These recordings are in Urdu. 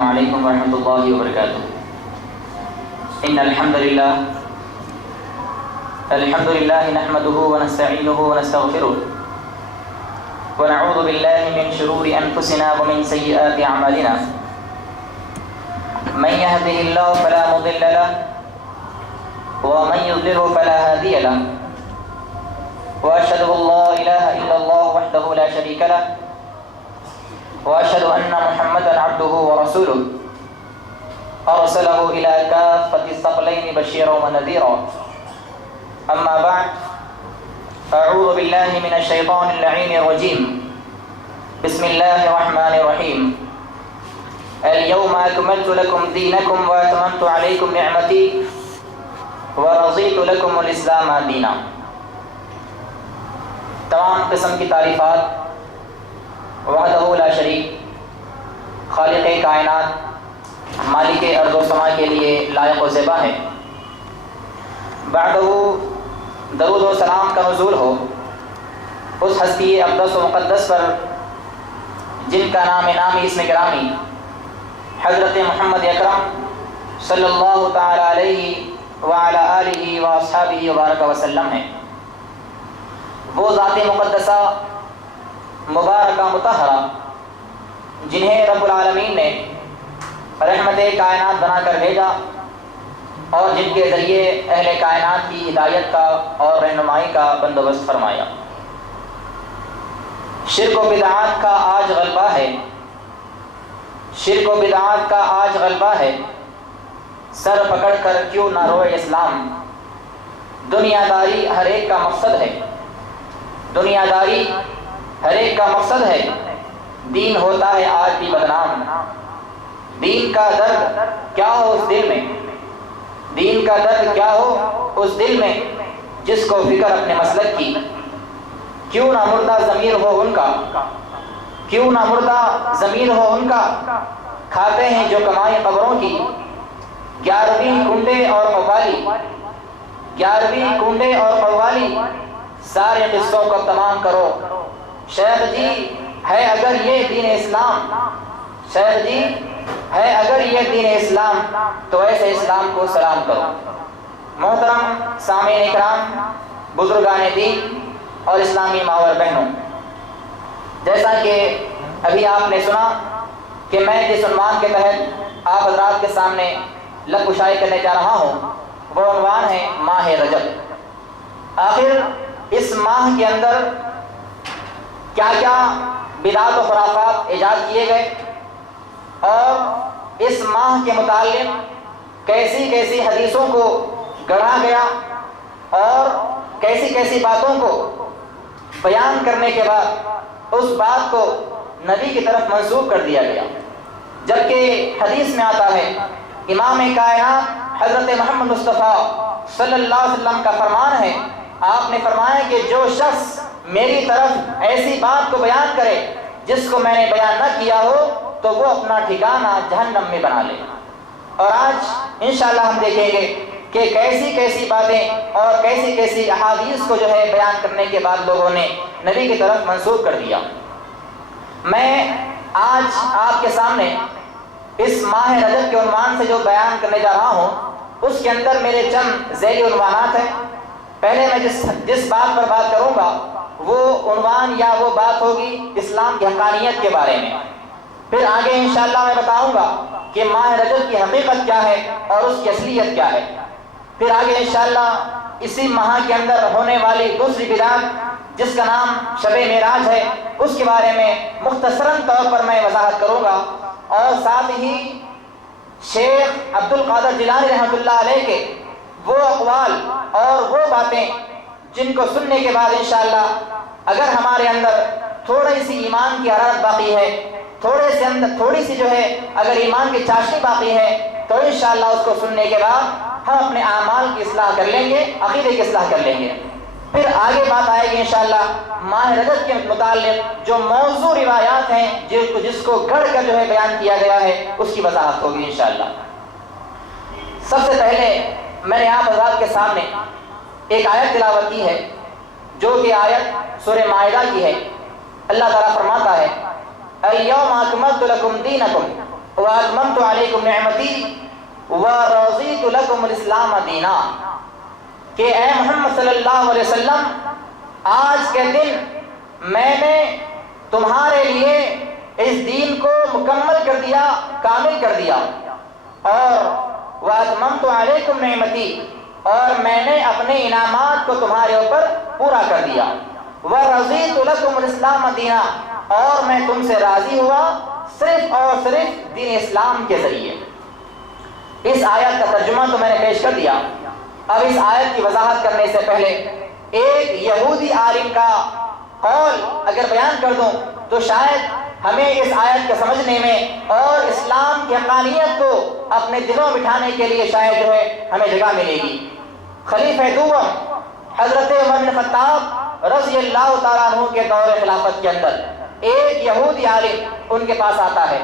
عليكم ورحمة الله وبركاته. إن الحمد لله نحمده ونستعينه ونستغفره ونعوذ بالله من شرور أنفسنا ومن سيئات أعمالنا. من يهده الله فلا مضل له ومن يضلل فلا هادي له وأشهد أن لا إله إلا الله وحده لا شريك له وأشهد أن محمدا عبده ورسوله أرسله إلى كافة الثقلين بشيرا ونذيرا. أما بعد أعوذ بالله من الشيطان اللعين الرجيم. بسم الله الرحمن الرحيم. اليوم أكملت لكم دينكم وأتممت عليكم نعمتي ورضيت لكم الإسلام دينا. تمام قسم کی تعریفات وحدہ لا شریک خالق کائنات مالک ارض و سما کے لیے لائق و زیبا ہے. بعدہ درود و سلام کا نزول ہو اس ہستی اقدس و مقدس پر جن کا نامی اسم گرامی حضرت محمد اکرم صلی اللہ تعالی علیہ وعلی آلہ واصحابہ وبارک وسلم ہے. وہ ذات مقدسہ مبارکہ مطہرہ جنہیں رب العالمین نے رحمت کائنات بنا کر بھیجا اور جن کے ذریعے اہل کائنات کی ہدایت کا اور رہنمائی کا بندوبست فرمایا. شرک و بدعات کا آج غلبہ ہے، شرک و بدعات کا آج غلبہ ہے. سر پکڑ کر کیوں نہ روئے اسلام، دنیا داری ہر ایک کا مقصد ہے، دنیا داری ہر ایک کا مقصد ہے. دین ہوتا ہے آج بھی بدنام، دین کا درد کیا ہو اس دل میں، دین کا درد کیا ہو اس دل میں جس کو فکر اپنے مسلک کی. کیوں نہ مردہ ضمیر ہو ان کا، کیوں نہ مردہ ضمیر ہو ان کا، کھاتے ہیں جو کمائی قبروں کی. 11ویں کنڈے اور قوالی، 11ویں کنڈے اور قوالی، سارے قصوں کو تمام کرو. شیخ جی ہے اگر یہ دین اسلام، شیخ جی ہے اگر یہ دین اسلام تو ایسے اسلام کو سلام کرو. محترم سامعین اکرام، بزرگان دین اور اسلامی ماور بہنوں، جیسا کہ ابھی آپ نے سنا کہ میں جس عنوان کے تحت آپ حضرات کے سامنے لب کشائی کرنے جا رہا ہوں وہ عنوان ہے ماہ رجب. آخر اس ماہ کے اندر کیا کیا بدعات و خرافات ایجاد کیے گئے اور اس ماہ کے متعلق کیسی کیسی حدیثوں کو گڑھا گیا اور کیسی کیسی باتوں کو بیان کرنے کے بعد اس بات کو نبی کی طرف منسوب کر دیا گیا. جبکہ حدیث میں آتا ہے، امام کائنات حضرت محمد مصطفیٰ صلی اللہ علیہ وسلم کا فرمان ہے، آپ نے فرمایا کہ جو شخص میری طرف ایسی بات کو بیان کرے جس کو میں نے بیان نہ کیا ہو تو وہ اپنا ٹھکانہ جہنم میں بنا لے. اور آج انشاءاللہ ہم دیکھیں گے کہ کیسی کیسی باتیں اور کیسی کیسی احادیث کو جو ہے بیان کرنے کے بعد لوگوں نے نبی کی طرف منسوب کر دیا. میں آج آپ کے سامنے اس ماہ رجب کے عنوان سے جو بیان کرنے جا رہا ہوں اس کے اندر میرے چند ذیلی عنوانات ہیں. پہلے میں جس بات پر بات کروں گا وہ عنوان یا وہ بات ہوگی اسلام کی حقانیت کے بارے میں. پھر آگے انشاءاللہ میں بتاؤں گا کہ ماہ رجب کی حقیقت کیا ہے اور اس کی اصلیت کیا ہے. پھر آگے انشاءاللہ اسی ماہ کے اندر ہونے والی دوسری بدعت جس کا نام شب معراج ہے اس کے بارے میں مختصراً طور پر میں وضاحت کروں گا. اور ساتھ ہی شیخ عبد القادر جیلانی رحمۃ اللہ علیہ کے وہ اقوال اور وہ باتیں جن کو سننے کے بعد انشاءاللہ اگر ہمارے اندر تھوڑی سی ایمان کی حرارت باقی ہے، تھوڑی سی جو ہے اگر ایمان کی چاشنی باقی ہے تو انشاءاللہ اس کو سننے کے بعد ہم اپنے اعمال کی اصلاح کر لیں گے، عقیدے کی اصلاح کر لیں گے. پھر آگے بات آئے گی انشاءاللہ ماہ رجب کے متعلق جو موضوع روایات ہیں جس کو گڑھ کر جو ہے بیان کیا گیا ہے اس کی وضاحت ہوگی انشاءاللہ. سب سے پہلے میں نے آپ حضرات کے سامنے ایک آیت تلاوت کی ہے جو کہ آیت سورہ مائدہ کی ہے. اللہ تعالیٰ فرماتا ہے الیوم اکملت لکم دینکم، وَأَتْمَمْتُ عَلَيْكُمْ نِعْمَتِي وَرَضِيتُ لَكُمُ الْإِسْلَامَ دِينًا، کہ اے محمد صلی اللہ علیہ وسلم آج کے دن میں نے تمہارے لیے اس دین کو مکمل کر دیا، کامل کر دیا، اور وَأَتْمَمْتُ عَلَيْكُمْ نِعْمَتِي، اور میں نے اپنے انعامات کو تمہارے اوپر پورا کر دیا، وَرَضِيتُ لَكُمُ الْإِسْلَامَ دِينًا، اور میں تم سے راضی ہوا صرف اور صرف دین اسلام کے ذریعے۔ اس آیت کا ترجمہ تو میں نے پیش کر دیا، اب اس آیت کی وضاحت کرنے سے پہلے ایک یہودی عالم کا قول اگر بیان کر دوں تو شاید ہمیں اس آیت کو سمجھنے میں اور اسلام کی حقانیت کو اپنے دلوں بٹھانے کے لیے شاید ہمیں جگہ ملے گی۔ خلیفہ دوم حضرت عمر بن خطاب رضی اللہ تعالیٰ عنہ کے دور خلافت کے اندر ایک یہودی عالم ان کے پاس آتا ہے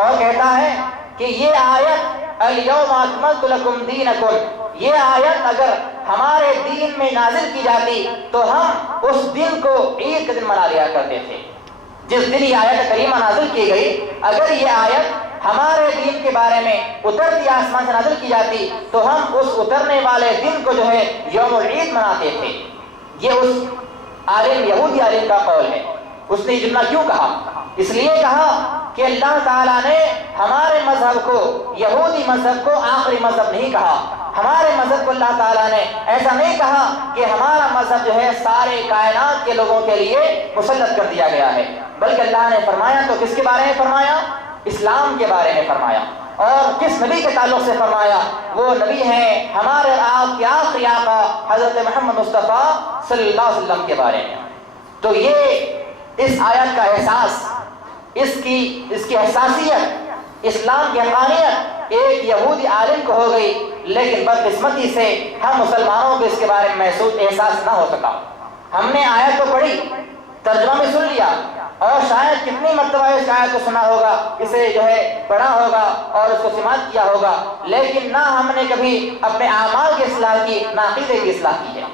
اور کہتا ہے کہ یہ آیت الیوم اکملت لکم دینکم، یہ آیت اگر ہمارے دین میں نازل کی جاتی تو ہم اس دن کو عید کے دن منا لیا کرتے تھے۔ جس دن یہ آیت کریمہ نازل کی گئی، اگر یہ آیت ہمارے دین کے بارے میں اترتی آسمان سے نازل کی جاتی تو ہم اس اترنے والے دن کو یوم العید مناتے تھے۔ یہ اس عالم یہودی عالم کا قول ہے۔ اس نے یہ جملہ کیوں کہا؟ اس لیے کہا کہ اللہ تعالیٰ نے ہمارے مذہب کو، یہودی مذہب کو آخری مذہب نہیں کہا۔ ہمارے مذہب کو اللہ تعالیٰ نے ایسا نہیں کہا کہ ہمارا مذہب سارے کائنات کے لوگوں کے لیے مسلط کر دیا گیا ہے، بلکہ اللہ نے فرمایا تو کس کے بارے میں فرمایا؟ اسلام کے بارے میں فرمایا۔ اور کس نبی کے تعلق سے فرمایا؟ وہ نبی ہیں ہمارے آپ کے آخری آقا حضرت محمد مصطفیٰ صلی اللہ علیہ وسلم کے بارے میں۔ تو یہ اس آیت کا احساس، اس کی حساسیت، اسلام کی حقانیت ایک یہودی عالم کو ہو گئی، لیکن بدقسمتی سے ہم مسلمانوں کو اس کے بارے میں محسوس احساس نہ ہو سکا۔ ہم نے آیت کو پڑھی، ترجمہ بھی سن لیا، اور شاید کتنی مرتبہ اس آیت کو سنا ہوگا، اسے پڑھا ہوگا اور اس کو سماعت کیا ہوگا، لیکن نہ ہم نے کبھی اپنے اعمال کی اصلاح کی، نہ عقیدے کی اصلاح کی ہے۔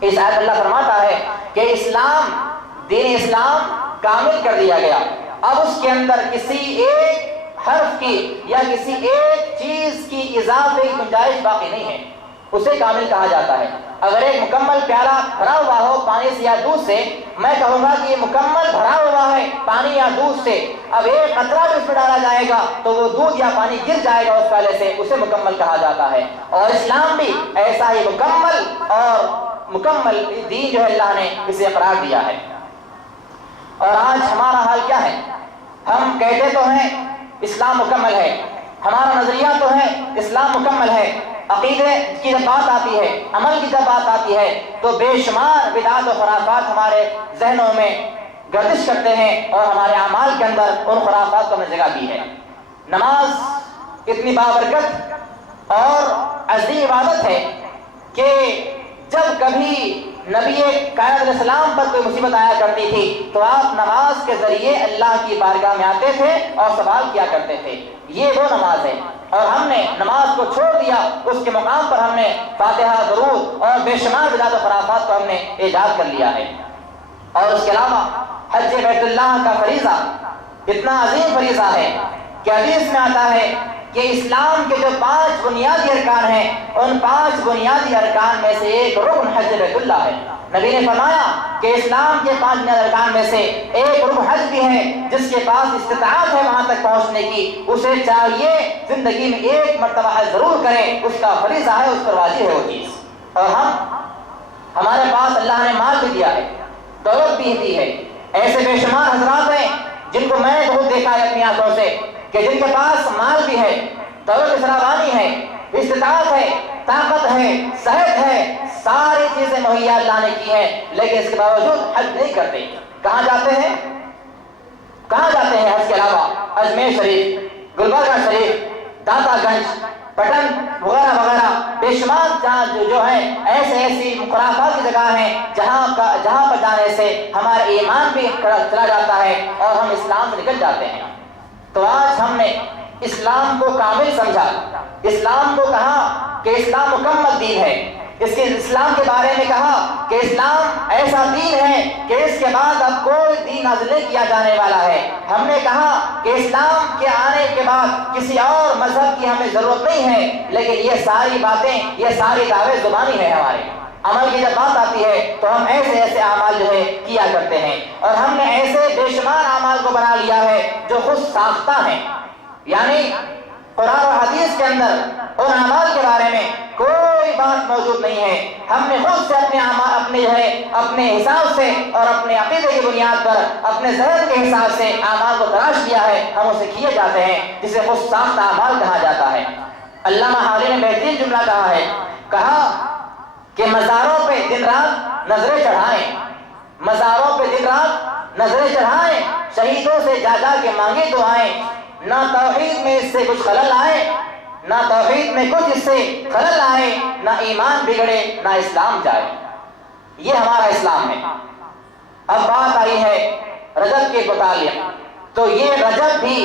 اس آیت اللہ فرماتا ہے کہ دین اسلام کامل کر دیا گیا، اب اس کے اندر کسی ایک حرف کی یا کسی ایک چیز کی اضافے کی گنجائش باقی نہیں ہے، اسے کامل کہا جاتا ہے۔ اگر ایک مکمل پیالہ بھرا ہوا ہو پانی سے یا دودھ سے، میں کہوں گا کہ یہ مکمل بھرا ہوا ہے پانی یا دودھ سے، اب ایک قطرہ بھی اس میں ڈالا جائے گا تو وہ دودھ یا پانی گر جائے گا اس پیالے سے، اسے مکمل کہا جاتا ہے۔ اور اسلام بھی ایسا ہی مکمل دین اللہ نے اسے قرار دیا ہے۔ اور آج ہمارا حال کیا ہے؟ ہم کہتے تو ہیں اسلام مکمل ہے، ہمارا نظریہ تو ہے اسلام مکمل ہے، عقیدے کی جب بات آتی ہے، عمل کی جب بات آتی ہے تو بے شمار بدعات و خرافات ہمارے ذہنوں میں گردش کرتے ہیں، اور ہمارے اعمال کے اندر ان خرافات کو ہم نے جگہ دی ہے۔ نماز اتنی بابرکت اور عظیم عبادت ہے کہ جب کبھی نبی کائنات علیہ السلام پر کوئی مصیبت آیا کرتی تھی تو آپ نماز کے ذریعے اللہ کی بارگاہ میں آتے تھے اور سوال کیا کرتے تھے۔ یہ وہ نماز ہے، اور ہم نے نماز کو چھوڑ دیا، اس کے مقام پر ہم نے فاتحہ، درود اور بے شمار بدعات و خرافات کو ہم نے ایجاد کر لیا ہے۔ اور اس کے علاوہ حج بیت اللہ کا فریضہ اتنا عظیم فریضہ ہے کہ حدیث میں آتا ہے کہ اسلام کے جو 5 بنیادی ارکان ہیں، ان 5 بنیادی ارکان میں سے ایک رکن حج بیت اللہ ہے۔ نبی نے فرمایا کہ اسلام کے 5 بنیادی ارکان میں سے ایک رکن حج بھی ہے، جس کے پاس استطاعت ہے وہاں تک پہنچنے کی، اسے چاہیے زندگی میں ایک مرتبہ حج ضرور کرے، اس کا فریضہ ہے، اس پر واجب ہے وہ چیز۔ اور ہمارے پاس اللہ نے مال بھی دیا ہے، دولت بھی دی ہے، ایسے بے شمار حضرات ہیں جن کو میں نے بہت دیکھا ہے اپنی آنکھوں سے کہ جن کے پاس مال بھی ہے، دولت فراوانی ہے، استطاعت ہے، طاقت ہے، صحت ہے، ساری چیزیں مہیا اللہ نے کی ہیں، لیکن اس کے باوجود حج نہیں کرتے۔ کہاں جاتے ہیں حج کے علاوہ؟ اجمیر شریف، گلبرگہ شریف، داتا گنج، پٹن وغیرہ وغیرہ بے شمار جہاں جو ہیں ایسی خرافات کی جگہ ہیں جہاں پر جانے سے ہمارا ایمان بھی چلا جاتا ہے اور ہم اسلام سے نکل جاتے ہیں۔ تو آج ہم نے اسلام کو کامل سمجھا، اسلام کو کہا کہ اسلام مکمل دین ہے، اس کے اسلام کے بارے میں کہا کہ اسلام ایسا دین ہے کہ اس کے بعد اب کوئی دین نازل نہیں کیا جانے والا ہے۔ ہم نے کہا کہ اسلام کے آنے کے بعد کسی اور مذہب کی ہمیں ضرورت نہیں ہے، لیکن یہ ساری باتیں، یہ ساری دعوے زبانی ہیں ہمارے۔ عمل کی جب بات آتی ہے تو ہم ایسے ایسے اعمال جو ہے کیا کرتے ہیں، اور ہم نے ایسے بے شمار اعمال کو بنا لیا ہے جو خود ساختہ ہیں، یعنی قرآن و حدیث کے اندر ان اعمال کے بارے میں کوئی بات موجود نہیں ہے۔ ہم نے خود سے اپنے حساب سے اور اپنے عقیدے کی بنیاد پر اپنے ذہن کے حساب سے اعمال کو تلاش کیا ہے، ہم اسے کیے جاتے ہیں، جسے خود ساختہ اعمال کہا جاتا ہے۔ علامہ حالی نے بہترین جملہ کہا ہے، کہا کہ مزاروں پہ دن رات نظریں چڑھائیں، مزاروں پہ دن رات نظریں چڑھائیں، شہیدوں سے جا جا کے مانگے دعائیں، نہ توحید میں اس سے کچھ خلل آئے، نہ توحید میں کچھ اس سے خلل آئے، نہ ایمان بگڑے نہ اسلام جائے۔ یہ ہمارا اسلام ہے۔ اب بات آئی ہے رجب کے متعلق، تو یہ رجب بھی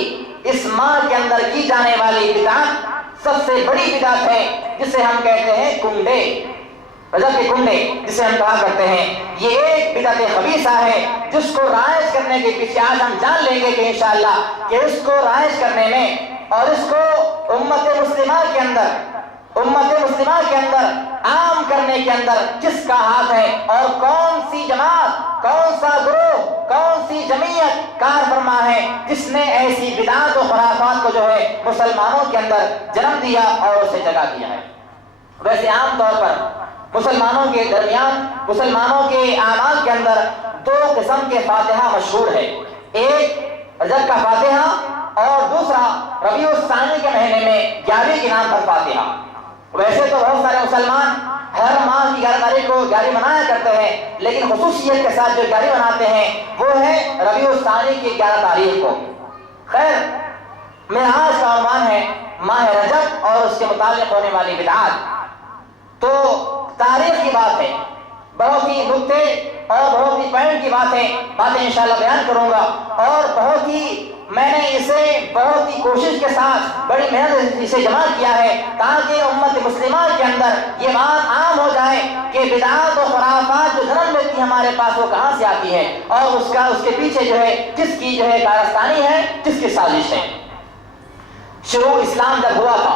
اس ماہ کے اندر کی جانے والی بدعت سب سے بڑی بدعت ہے، جسے ہم کہتے ہیں کنڈے، رجب کے کنڈے جسے ہم کہا کرتے ہیں۔ یہ ایک بدعت خبیثہ ہے جس کو رائج کرنے کے پیچھے آج ہم جان لیں گے کہ انشاءاللہ کہ اس کو رائج کرنے میں اور اس کو امت مسلمہ کے اندر عام کرنے کے اندر کس کا ہاتھ ہے، اور کون سی جماعت، کون سا گروہ، کون سی جمعیت کار فرما ہے جس نے ایسی بدعات و خرافات کو جو ہے مسلمانوں کے اندر جنم دیا اور اسے جگہ دیا ہے۔ ویسے عام طور پر مسلمانوں کے درمیان، مسلمانوں کے اعمال کے اندر دو قسم کے فاتحہ مشہور ہے، ایک رجب کا فاتحہ اور دوسرا ربیع الثانی کے مہینے میں 11ویں کے نام پر فاتحہ۔ ویسے تو بہت سارے مسلمان ہر ماہ کی 11 تاریخ کو 11 منایا کرتے ہیں، لیکن خصوصیت کے ساتھ جو 11 مناتے ہیں وہ ہے ربیع الثانی کی 11 تاریخ کو۔ خیر، میرا آج کا عنوان ہے ماہ رجب اور اس کے متعلق ہونے والی بدعات۔ تو تاریخ کی بات ہے، بہت ہی نکتے اور بہت ہی پوائنٹ کی باتیں انشاءاللہ بیان کروں گا، اور بہت ہی میں نے اسے بہت ہی کوشش کے ساتھ بڑی محنت سے اسے جمع کیا ہے تاکہ امت مسلمہ کے اندر یہ بات عام ہو جائے کہ بدعات و خرافات جو جنم لیتی ہمارے پاس وہ کہاں سے آتی ہے، اور اس کے پیچھے جو ہے کس کی جو ہے کارستانی ہے، کس کی سازش ہے۔ شروع اسلام جب ہوا تھا،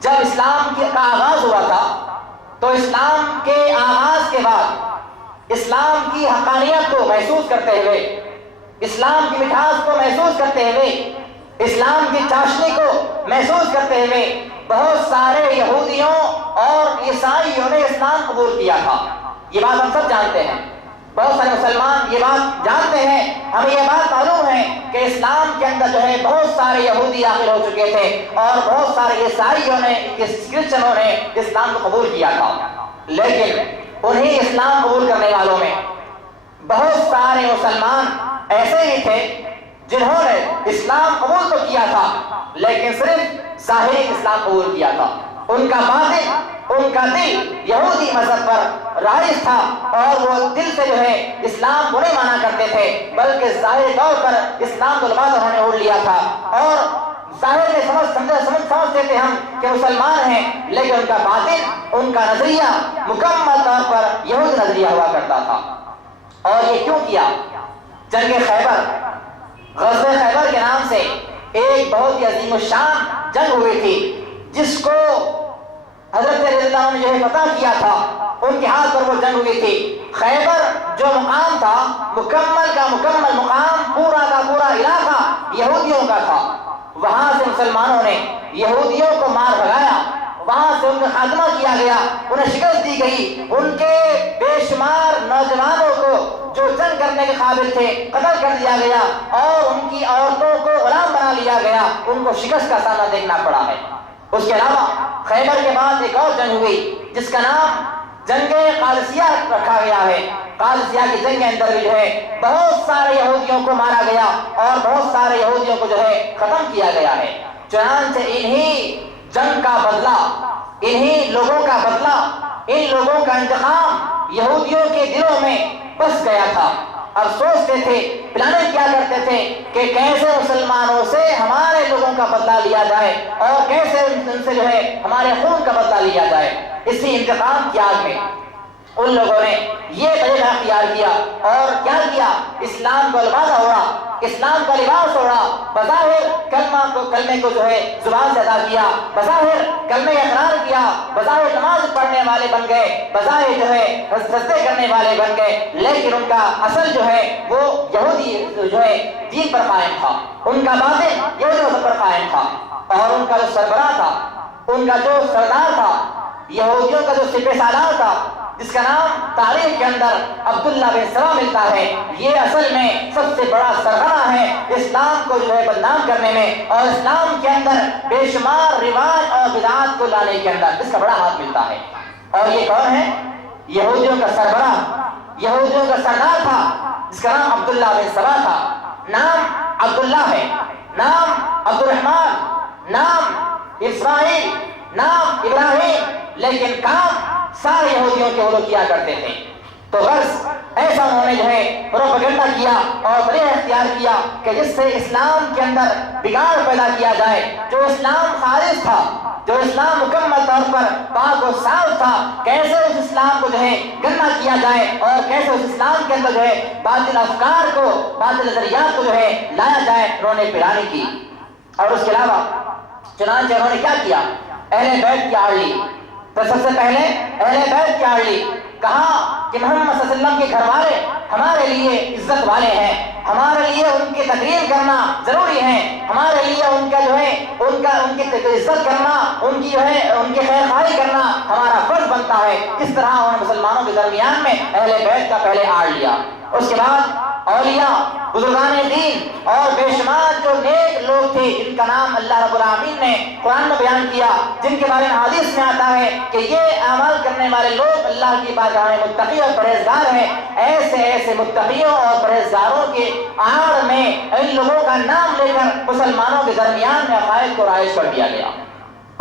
جب اسلام کا آغاز ہوا تھا، تو اسلام کے آغاز کے بعد اسلام کی حقانیت کو محسوس کرتے ہوئے، اسلام کی مٹھاس کو محسوس کرتے ہوئے، اسلام کی چاشنی کو محسوس کرتے ہوئے بہت سارے یہودیوں اور عیسائیوں نے اسلام قبول کیا تھا۔ یہ بات ہم سب جانتے ہیں، بہت سارے مسلمان یہ بات جانتے ہیں، ہمیں یہ بات معلوم ہے کہ اسلام کے اندر جو ہے بہت سارے یہودی داخل ہو چکے تھے اور بہت سارے عیسائیوں نے، کرسچنوں نے اسلام کو قبول کیا تھا، لیکن انہیں اسلام قبول کرنے والوں میں بہت سارے مسلمان ایسے ہی تھے جنہوں نے اسلام قبول تو کیا تھا لیکن صرف ظاہری اسلام قبول کیا تھا۔ ان کا باطن، ان کا دل یہودی مذہب پر رائج تھا، اور وہ دل سے جو ہے اسلام کو نہیں مانا کرتے تھے، بلکہ ظاہری طور پر اسلام کو لباس انہوں نے اوڑھ لیا تھا، اور ظاہر میں سمجھتے تھے ہم کہ مسلمان ہیں، لیکن ان کا باطن، ان کا نظریہ مکمل طور پر یہودی نظریہ ہوا کرتا تھا۔ اور یہ کیوں کیا؟ جنگ خیبر، غزوہ خیبر کے نام سے ایک بہت ہی عظیم الشان جنگ ہوئی تھی، جس کو حضرت رضی اللہ عنہ نے جو ہے فتح کیا تھا، ان کے ہاتھ پر وہ جنگ ہوئی تھی۔ خیبر جو مقام تھا، مکمل کا مکمل مقام، پورا کا پورا علاقہ یہودیوں کا تھا۔ وہاں سے مسلمانوں نے یہودیوں کو مار بھگایا، وہاں سے ان کا خاتمہ کیا گیا، انہیں شکست دی گئی، ان کے بے شمار نوجوانوں کو جو جنگ کرنے کے قابل تھے قتل کر دیا گیا، اور ان کی عورتوں کو غلام بنا لیا گیا، ان کو شکست کا سامنا دیکھنا پڑا ہے۔ اس کے علاوہ خیبر کے بعد ایک اور جنگ ہوئی جس کا نام جنگ قادسیہ رکھا گیا ہے۔ قادسیہ کی جنگ کے اندر بھی جو ہے بہت سارے یہودیوں کو مارا گیا اور بہت سارے یہودیوں کو جو ہے ختم کیا گیا ہے۔ چنانچہ انہی جنگ کا بدلہ، انہی لوگوں کا بدلہ، ان لوگوں کا انتقام یہودیوں کے دلوں میں بس گیا تھا، اب سوچتے تھے، پلاننگ کیا کرتے تھے کہ کیسے مسلمانوں سے ہمارے لوگوں کا بدلہ لیا جائے اور کیسے ان سے جو ہے ہمارے خون کا بدلہ لیا جائے۔ اسی انتقام کی آگ میں ان لوگوں نے یہ طریقہ اختیار کیا اور کیا کیا، اسلام کو لباس اوڑھا، اسلام کا لباس اوڑھا، بظاہر کلمے کو جو ہے زبان سے ادا کیا، بظاہر کلمے اقرار کیا، بظاہر نماز پڑھنے والے بن گئے، بظاہر جو ہے سجدے کرنے والے بن گئے، لیکن ان کا اصل جو ہے وہ یہودی جو ہے دین پر قائم تھا، ان کا باطن یہودی پر قائم تھا، اور ان کا جو سربراہ تھا، ان کا جو سردار تھا، یہودیوں کا جو سپہ سالار تھا، جس کا نام تاریخ کے اندر عبداللہ بن سبا ملتا ہے، یہ اصل میں سب سے بڑا سرغنہ ہے اسلام کو جو ہے بدنام کرنے میں اور اسلام کے اندر بے شمار رواج اور بدعات کو لانے کے اندر اس کا بڑا ہاتھ ملتا ہے۔ اور یہ کون ہے؟ یہودیوں کا سربراہ، یہودیوں کا سردار تھا، جس کا نام عبداللہ بن سبا تھا۔ نام عبداللہ ہے، نام عبد الرحمن، نام اسماعیل، نام ابراہیم، لیکن کام سارے یہودیوں کے وہ لوگ کیا کرتے تھے۔ تو غرض ایسا انہوں نے جو ہے پروپیگنڈا کیا اور طریقہ اختیار کیا کہ جس سے اسلام کے اندر بگاڑ پیدا کیا جائے۔ جو اسلام خالص تھا، جو اسلام مکمل طور پر پاک و صاف تھا، کیسے اس اسلام کو جو ہے گندا کیا جائے اور کیسے اس اسلام کے اندر جو ہے باطل افکار کو، باطل نظریات کو جو ہے لایا جائے، انہوں نے پلاننگ کی۔ اور اس کے علاوہ چنانچہ انہوں نے کیا کیا، اہل بیت کی آڑ لی۔ تو سب سے پہلے اہل بیت کی آڑ لی، کہا کہ محمد صلی اللہ علیہ وسلم کے گھر والے ہمارے لیے عزت والے ہیں، ہمارے لیے ان کی تقریر کرنا ضروری ہے، ہمارے لیے ان کا جو ہے ان کی عزت کرنا، ان کی جو ہے ان کی خیر خواہی کرنا ہمارا فرض بنتا ہے۔ اس طرح انہوں نے مسلمانوں کے درمیان میں اہل بیت کا پہلے آڑ لیا۔ اس کے بعد اولیاء، بزرگان دین اور بے شمار جو نیک لوگ تھے جن کا نام اللہ رب العالمین نے قرآن میں بیان کیا، جن کے بارے میں حدیث میں آتا ہے کہ یہ اعمال کرنے والے لوگ اللہ کی بارگاہ میں متقی اور پرہیزگار ہیں، ایسے متقیوں اور پرہیزگاروں کے آڑ میں ان لوگوں کا نام لے کر مسلمانوں کے درمیان میں عقائد کو رائج کر دیا گیا،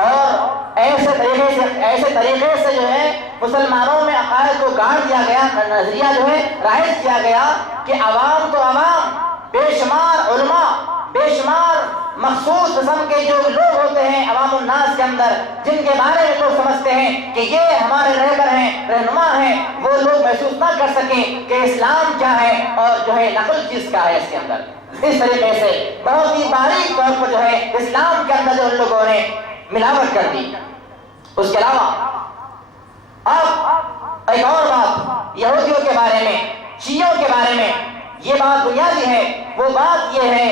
اور ایسے طریقے سے جو ہے مسلمانوں میں عقائد کو گاڑ دیا گیا، نظریہ جو ہے رائج کیا گیا کہ عوام تو عوام، بے شمار علماء، بے شمار مخصوص قسم کے جو لوگ ہوتے ہیں عوام الناس کے اندر، جن کے بارے میں لوگ سمجھتے ہیں کہ یہ ہمارے رہبر ہیں، رہنما ہیں، وہ لوگ محسوس نہ کر سکیں کہ اسلام کیا ہے اور جو ہے نقل چیز کیا ہے اس کے اندر۔ اس طریقے سے بہت ہی باریک طور پر جو ہے اسلام کے اندر جو ان لوگوں نے ملاوٹ کر دی۔ اس کے علاوہ اب ایک اور بات یہودیوں کے بارے میں، شیعوں کے بارے میں، یہ بات بنیادی ہے، وہ بات یہ ہے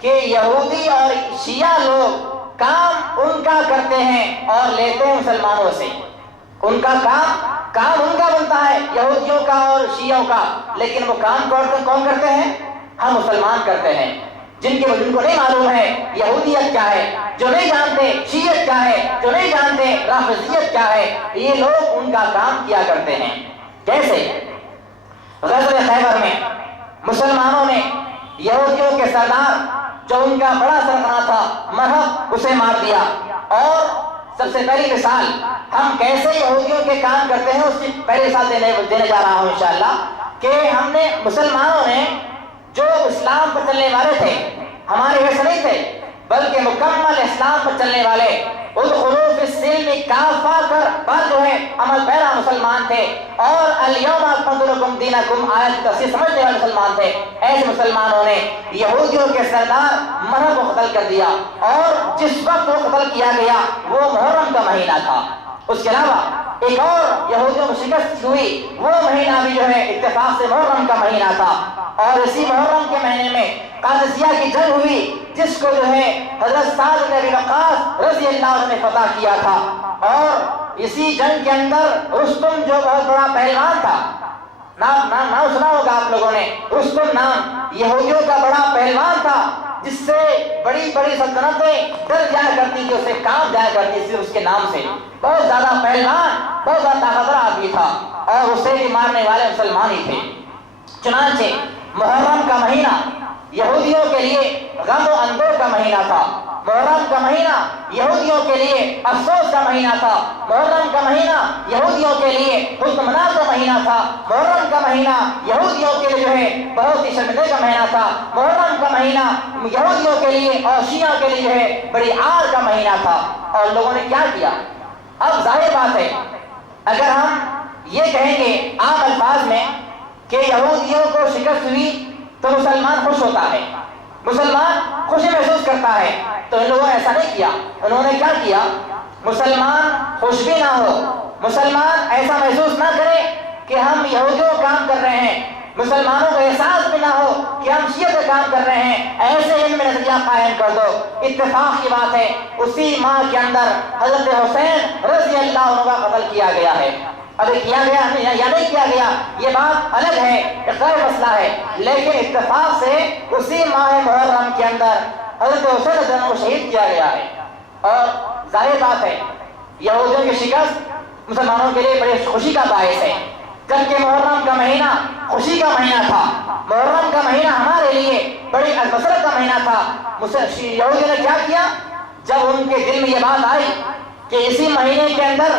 کہ یہودی اور شیعہ لوگ کام ان کا کرتے ہیں اور لیتے ہیں مسلمانوں سے۔ ان کا کام ان کا بنتا ہے، یہودیوں کا اور شیعوں کا، لیکن وہ کام کون کرتے ہیں؟ ہم مسلمان کرتے ہیں۔ جن کو نہیں معلوم ہے یہودیت کیا ہے، جو نہیں جانتے شیعت کیا ہے، جو نہیں جانتے رافضیت کیا ہے، یہ لوگ ان کا کام کیا کرتے ہیں۔ جیسے غزوہ خیبر میں مسلمانوں نے یہودیوں کے سردار جو ان کا بڑا سرغنہ تھا مرہب، اسے مار دیا۔ اور سب سے پہلی مثال ہم کیسے یہودیوں کے کام کرتے ہیں اس کی پہلی مثال دینے جا رہا ہوں انشاءاللہ، کہ ہم نے مسلمانوں نے جو اسلام پر چلنے والے تھے، ہمارے ویسے نہیں تھے بلکہ مکمل اسلام پر چلنے والے، ادخلوا فی السلم کافہ پر جو ہے عمل پیرا مسلمان تھے، اور الیوم اکملت لکم دینکم آیت کی تفسیر سمجھنے والے مسلمان تھے۔ ایسے مسلمانوں نے یہودیوں کے سردار مرہب کو قتل کر دیا، اور جس وقت وہ قتل کیا گیا وہ محرم کا مہینہ تھا۔ اس کے علاوہ ایک اور یہودیوں کو شکست ہوئی، وہ مہینہ بھی جو ہے اتفاق سے محرم کا مہینہ تھا، اور اسی محرم کے مہینے میں قادسیہ کی جنگ ہوئی، جس کو جو ہے حضرت سعد بن ابی وقاص رضی اللہ عنہ نے فتح کیا تھا۔ اور اسی جنگ کے اندر رستم جو بہت بڑا پہلوان تھا، نام سنا ہوگا آپ لوگوں نے، رستم نام یہودیوں کا بڑا پہلوان تھا، جس سے بڑی بڑی سلطنتیں ڈر جایا کرتی تھی، اسے کام جایا کرتی تھی اس کے نام سے۔ بہت زیادہ پہلوان، بہت زیادہ طاقتور آدمی تھا، اور اسے بھی مارنے والے مسلمان ہی تھے۔ چنانچہ محرم کا مہینہ یہودیوں کے لیے غم و اندوہ کا مہینہ تھا۔ محرم کا مہینہ یہودیوں کے لیے افسوس کا مہینہ تھا۔ محرم کا مہینہ یہودیوں کے لیے حزن مناظ کا مہینہ تھا۔ محرم کا مہینہ یہودیوں کے لیے جو ہے بہت ہی شرمندے کا مہینہ تھا۔ محرم کا مہینہ یہودیوں کے لیے اور شیعہ کے لیے جو ہے بڑی عار کا مہینہ تھا۔ اور لوگوں نے کیا کیا؟ اب ظاہر بات ہے، اگر ہم یہ کہیں گے عام الفاظ میں کہ یہودیوں کو شکست ہوئی تو مسلمان خوش ہوتا ہے، مسلمان خوشی محسوس کرتا ہے، تو ان لوگوں نے ایسا نہیں کیا۔ انہوں نے کیا کیا؟ مسلمان خوش بھی نہ ہو، مسلمان ایسا محسوس نہ کرے کہ ہم یہودیوں کا کام کر رہے ہیں، مسلمانوں کو احساس بھی نہ ہو کہ ہم شیعہ کا کام کر رہے ہیں، ایسے ان میں نظریہ قائم کر دو۔ اتفاق کی بات ہے اسی ماہ کے اندر حضرت حسین رضی اللہ عنہ کا قتل کیا گیا ہے۔ ابھی کیا گیا یا نہیں کیا گیا یہ بات الگ ہے، ایک غیر مسئلہ ہے، لیکن اتفاق سے اسی ماہ محرم کے اندر حضرت حسین رضی اللہ عنہ کو شہید کیا گیا ہے۔ اور ظاہر بات ہے یہودیوں کی شکست مسلمانوں کے لیے بڑی خوشی کا باعث ہے، جبکہ محرم کا مہینہ خوشی کا مہینہ تھا۔ محرم کا مہینہ ہمارے لیے بڑی مسرت کا مہینہ تھا۔ یہودیوں نے کیا کیا؟ جب ان کے دل میں یہ بات آئی کہ اسی مہینے کے اندر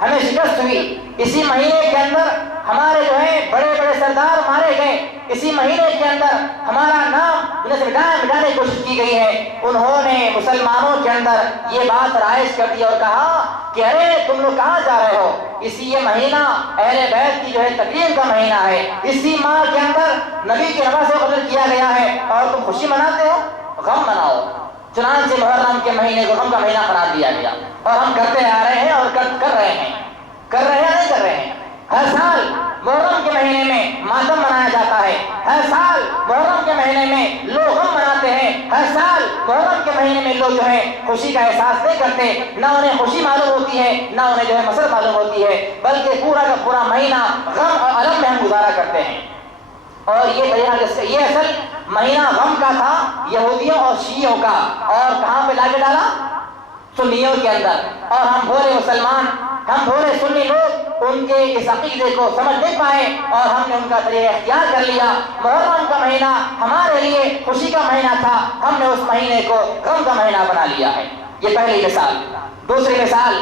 ہمیں شکست ہوئی، اسی مہینے کے اندر ہمارے جو ہے بڑے بڑے سردار مارے گئے، اسی مہینے کے اندر ہمارا نام مٹانے کی کوشش کی گئی ہے، انہوں نے مسلمانوں کے اندر یہ بات رائج کر دی اور کہا کہ ارے تم لوگ کہاں جا رہے ہو؟ اسی یہ مہینہ اہل بیت کی جو ہے تقریم کا مہینہ ہے، اسی ماہ کے اندر نبی کی رضا سے قتل کیا گیا ہے اور تم خوشی مناتے ہو؟ غم مناؤ۔ چنانچہ محرم کے مہینے کو غم کا مہینہ قرار دیا گیا، اور ہم کرتے آ رہے ہیں اور کر رہے ہیں یا نہیں کر رہے ہیں۔ ہر سال محرم کے مہینے میں ماتم منایا جاتا ہے، ہر سال محرم کے مہینے میں لوگ غم مناتے ہیں، ہر سال محرم کے مہینے میں لوگ جو ہے خوشی کا احساس نہیں کرتے، نہ انہیں خوشی معلوم ہوتی ہے نہ انہیں جو ہے مسرت معلوم ہوتی ہے، بلکہ پورا کا پورا مہینہ غم اور الم میں ہم گزارا کرتے ہیں۔ اور یہ اصل مہینہ غم کا تھا یہودیوں اور شیعوں کا، اور کہاں پہ لا کے ڈالا؟ سنیوں کے اندر۔ اور ہم بھولے مسلمان، ہم بھولے سنی لوگ ان کے اس عقیدے کو سمجھ نہیں پائے اور ہم نے ان کا طریقہ اختیار کر لیا۔ محرم کا مہینہ ہمارے لیے خوشی کا مہینہ تھا، ہم نے اس مہینے کو غم کا مہینہ بنا لیا ہے۔ یہ پہلی مثال۔ دوسری مثال،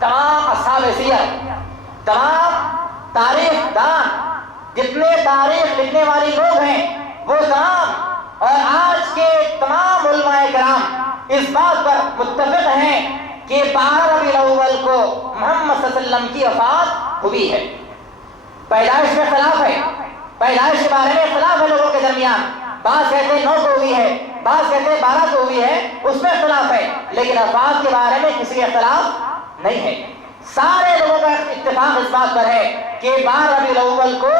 تمام اصحاب سیر، تمام تاریخ دان، جتنے تاریخ لکھنے والے لوگ ہیں وہ تمام اور آج کے تمام علماء کرام اس بات پر متفق ہیں کہ 12 ربیع الاول کو محمد صلی اللہ علیہ وسلم کی وفات ہوئی ہے۔ پیدائش میں اختلاف ہے، پیدائش کے بارے میں اختلاف ہے لوگوں کے درمیان، بعض کہتے ہیں 9 کو ہوئی ہے، بعض کہتے ہیں 12 کو ہوئی ہے، اس میں اختلاف ہے، لیکن وفات کے بارے میں کسی کا اختلاف نہیں ہے۔ سارے لوگوں کا اتفاق اس بات پر ہے کہ 12 ربیع الاول کو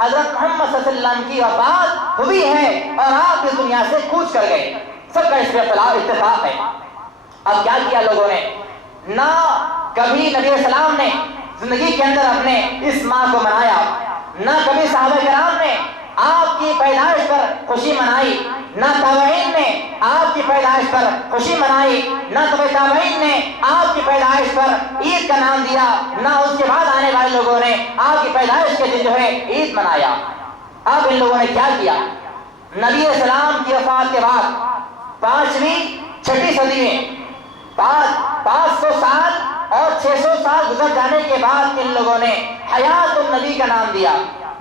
حضرت محمد صلی اللہ علیہ وسلم کی وفات ہوئی ہے اور آپ اس دنیا سے کوچ کر گئے، سب کا اس پہ اتفاق ہے۔ اب کیا کیا لوگوں نے؟ نہ کبھی نبی السلام نے زندگی کے اندر اپنے اس ماہ کو منایا، نہ کبھی صحابہ کرام نے آپ کی پیدائش پر خوشی منائی، نہ تابعین نے آپ کی پیدائش پر خوشی منائی، نہ تابعین نے آپ کی پیدائش پر عید کا نام دیا، نہ اس کے بعد آنے والے لوگوں نے آپ کی پیدائش کے دن جو ہے عید منایا۔ اب ان لوگوں نے کیا کیا؟ نبی السلام کی وفات کے بعد 5ویں 6ٹھی صدی میں 500 سال اور 600 سال گزر جانے کے بعد ان لوگوں نے حیات النبی کا نام دیا،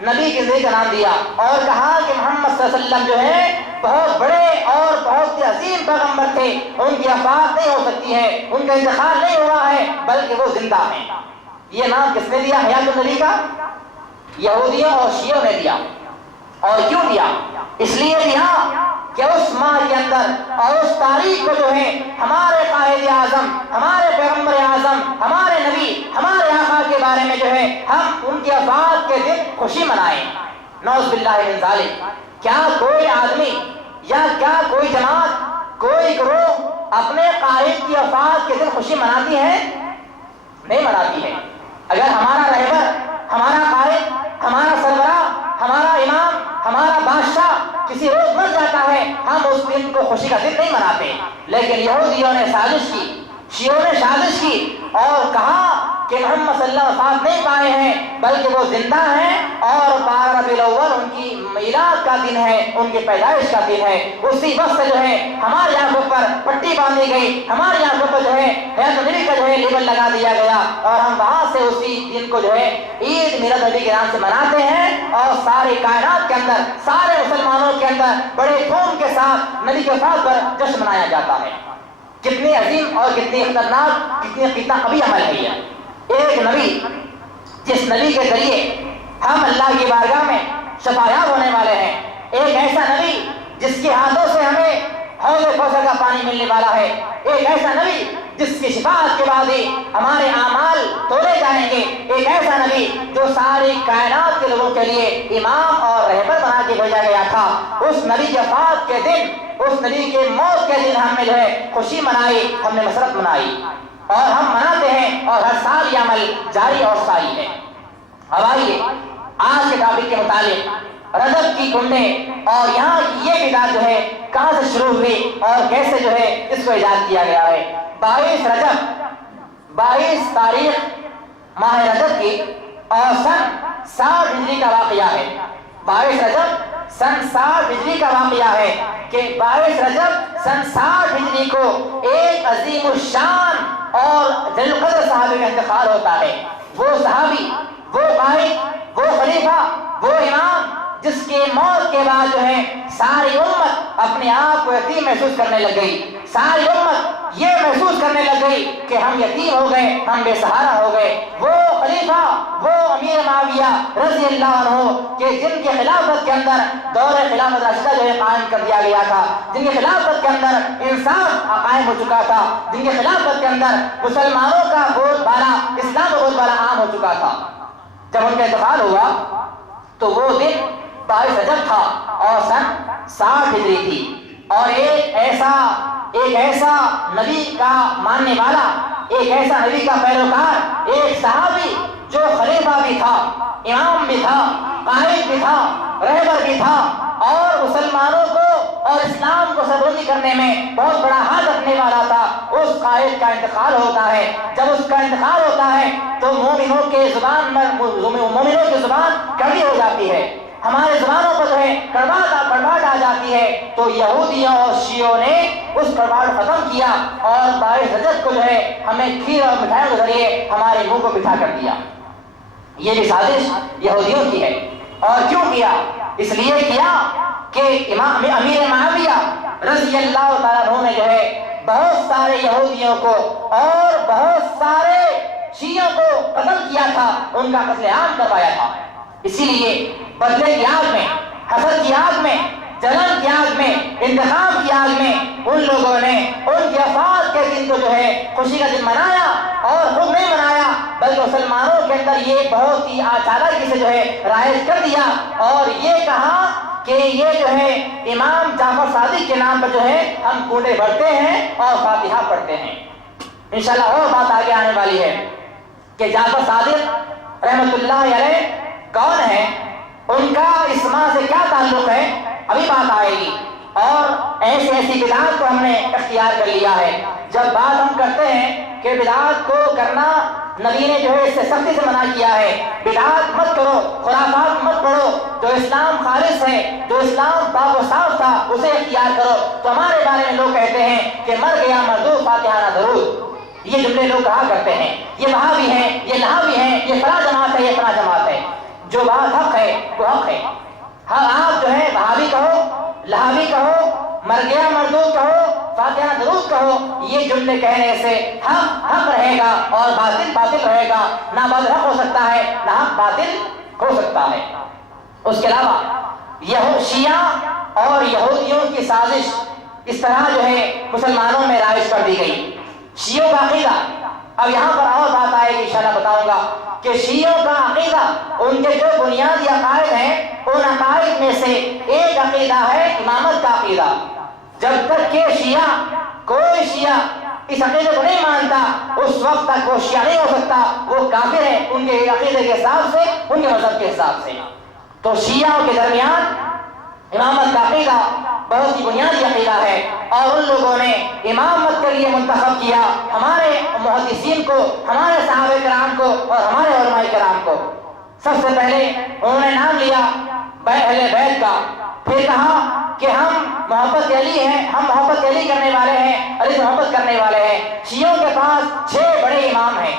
نبی کی زندگی کا نام دیا، اور کہا کہ محمد صلی اللہ علیہ وسلم جو ہے بہت بڑے اور بہت ہی عظیم پیغمبر تھے، ان کی وفات نہیں ہو سکتی ہے، ان کا انتقال نہیں ہوا ہے، بلکہ وہ زندہ ہیں۔ یہ نام کس نے دیا حیات النبی کا؟ یہودیوں اور شیعوں نے دیا۔ اور کیوں دیا؟ اس لیے دیا کہ اس ماہ کے اندر اور اس تاریخ کو جو ہے ہمارے قائد اعظم، ہمارے پیغمبر اعظم، ہمارے نبی، ہمارے آقا کے بارے میں جو ہے ہم ان کی وفات کے دن خوشی منائیں۔ نعوذ باللہ من ذالک۔ کیا کوئی آدمی یا کیا کوئی جماعت، کوئی گروہ اپنے قائد کی وفات کے دن خوشی مناتی ہے؟ نہیں مناتی ہے۔ اگر ہمارا رہبر، ہمارا قائد، ہمارا سربراہ، ہمارا امام، ہمارا بادشاہ کسی روز مر جاتا ہے، ہم اس دن کو خوشی کا دن نہیں مناتے۔ لیکن یہودیوں نے سازش کی، شیعوں نے سازش کی اور کہا کہ محمد صلی اللہ علیہ وسلم وفات نہیں پائے ہیں بلکہ وہ زندہ ہیں، اور 12 ربیع الاول ان کی میلاد کا دن ہے، ان کی پیدائش کا دن ہے۔ اسی وقت سے جو ہے ہماری آنکھوں پر پٹی باندھی گئی، ہماری آنکھوں پر جو ہے حیرت نبی کا جو ہے لیبل لگا دیا گیا، اور ہم وہاں سے اسی دن کو جو ہے عید میلاد نبی کے نام سے مناتے ہیں، اور ساری کائنات کے اندر، سارے مسلمانوں کے اندر بڑے دھوم کے ساتھ نبی کے وفات پر جشن منایا جاتا ہے۔ کتنی عظیم اور کتنی خطرناک، کتنا قوی عمل ہے یہ۔ ایک نبی جس نبی کے ذریعے ہم اللہ کی بارگاہ میں شفایاب ہونے والے ہیں، ایک ایسا نبی جس کے ہاتھوں سے ہمیں حوض کوثر کا پانی ملنے والا ہے، ایک ایسا نبی جس کی شفاعت کے بعد ہی ہمارے اعمال تولے جائیں گے، ایک ایسا نبی جو ساری کائنات کے لوگوں کے لیے امام اور رہبر بنا کے بھیجا گیا تھا۔ اس نبی کے وفات کے دن، اس نبی کے موت کے دن ہم نے جو ہے خوشی منائی، ہم نے مسرت منائی، اور ہم مناتے ہیں، اور ہر سال یہ عمل جاری اور ساری ہے۔ اب آئیے آج کے ٹاپک کے متعلق رجب کی کنڈیں اور یہاں کی یہ بدعت جو ہے کہاں سے شروع ہوئی اور کیسے جو ہے اس کو ایجاد کیا گیا ہے۔ 22 رجب، 22 تاریخ ماہ رجب کی اور سن 60 ہجری کا واقعہ ہے۔ 22 رجب سن 60 ہجری کا واقعہ ہے کہ 22 رجب سن 60 ہجری کو ایک عظیم الشان اور جلیل القدر صحابی کا انتقال ہوتا ہے۔ وہ صحابی، وہ قائد، وہ خلیفہ، وہ امام جس کے موت کے بعد جو ہے ساری امت اپنے آپ کو یتیم محسوس کرنے لگ گئی، ساری امت یہ محسوس کرنے لگ گئی کہ ہم یتیم ہو گئے، ہم بے سہارا ہو گئے۔ وہ خلیفہ، وہ امیر معاویہ رضی اللہ عنہ کہ جن کے خلافت کے اندر دور خلافت راشدہ جو ہے قائم کر دیا گیا تھا، جن کی خلافت کے اندر انصاف قائم ہو چکا تھا، جن کی خلافت کے اندر مسلمانوں کا بول بالا، اسلام کا بول بالا عام ہو چکا تھا، جب ان کا انتقال ہوا تو وہ دن 22 رجب تھا اور سن 60 ہجری تھی، اور ایک ایسا نبی کا ماننے والا، ایک ایسا نبی کا پیروکار، ایک صحابی جو خلیفہ بھی تھا، امام بھی تھا، قائد بھی تھا، رہبر بھی تھا، اور مسلمانوں کو اور اسلام کو سربلندی کرنے میں بہت بڑا ہاتھ رکھنے والا تھا، اس قائد کا انتقال ہوتا ہے۔ جب اس کا انتقال ہوتا ہے تو مومنوں کی زبان کڑوی ہو جاتی ہے، ہمارے زبانوں پر جو ہے کڑواہٹ آ جاتی ہے، تو یہودیوں اور شیعوں نے اس کڑواہٹ ختم کیا اور 22 رجب کو جو ہے ہمیں کھیر اور مٹھائیوں کے ذریعے ہمارے منہ کو میٹھا کر دیا۔ یہ بھی سازش یہودیوں کی ہے، اور کیوں کیا؟ اس لیے کیا کہ امیر معاویہ رضی اللہ تعالیٰ عنہ نے جو ہے بہت سارے یہودیوں کو اور بہت سارے شیعوں کو قتل کیا تھا، ان کا قتل عام کروایا تھا۔ اسی لیے بدلے کی آگ میں، حسد کی آگ میں، جلن کی آگ میں، انتقام کی آگ میں ان لوگوں نے ان کی وفات کے دن کو جو ہے خوشی کا دن منایا، اور خود نہیں منایا بلکہ مسلمانوں کے اندر یہ بہت ہی چالاکی سے جو ہے رائج کر دیا، اور یہ کہا کہ یہ جو ہے امام جعفر صادق کے نام پر جو ہے ہم کوڑے بھرتے ہیں اور فاتحہ پڑھتے ہیں۔ انشاءاللہ اور بات آگے آنے والی ہے کہ جعفر صادق رحمت اللہ علیہ کون ہے، ان کا اس ماہ سے کیا تعلق ہے، ابھی بات آئے گی، اور ایسی بدعات کو ہم نے اختیار کر لیا ہے۔ جب بات ہم کرتے ہیں کہ بدعات کو کرنا نبی نے جو ہے اس سے سختی سے منع کیا ہے، بدعات مت کرو، خرافات مت پڑھو، جو اسلام خالص ہے، جو اسلام پاک و صاف تھا اسے اختیار کرو، تو ہمارے بارے میں لوگ کہتے ہیں کہ مر گیا مردود فاتحہ نہ درود، یہ جملے لوگ کہا کرتے ہیں، یہ وہابی ہیں، یہ لہابی ہیں، یہ فلاں جماعت ہے، یہ فلاں جماعت ہے۔ جو بات حق ہے وہ حق ہے، ہاں آپ جو ہے وہابی کہو، لہابی کہو، مر گیا مردود کہو، فاتحہ درود کہو، یہ جملے کہنے سے حق حق رہے گا اور باطل باطل رہے گا، نہ باطل حق ہو سکتا ہے نہ حق باطل ہو سکتا ہے۔ اس کے علاوہ شیعہ اور یہودیوں کی سازش اس طرح جو ہے مسلمانوں میں رائج کر دی گئی۔ شیعوں کا عقیدہ، اب یہاں پر اور بات آئے گی انشاءاللہ بتاؤں گا کہ شیعوں کا عقیدہ، ان کے جو بنیادی عقائد ہیں ان عقائد میں سے ایک عقیدہ ہے امامت کا عقیدہ۔ جب تک کہ کوئی شیعہ اس عقیدے کو نہیں مانتا اس وقت تک وہ شیعہ نہیں ہو سکتا، وہ کافر ہے ان کے عقیدے کے حساب سے، ان کے مذہب کے حساب سے۔ تو شیعوں کے درمیان امامت کا عقیدہ بہت ہی بنیادی عقیدہ ہے، اور ان لوگوں نے امامت کے لیے منتخب کیا ہمارے محدثین کو، ہمارے صحابہ کرام کو اور ہمارے علماء کرام کو۔ سب سے پہلے انہوں نے نام لیا اہل بیت کا، پھر کہا کہ ہم محبت علی ہیں، ہم محبت علی کرنے والے ہیں، علی سے محبت کرنے والے ہیں۔ شیعوں کے پاس 6 بڑے امام ہیں،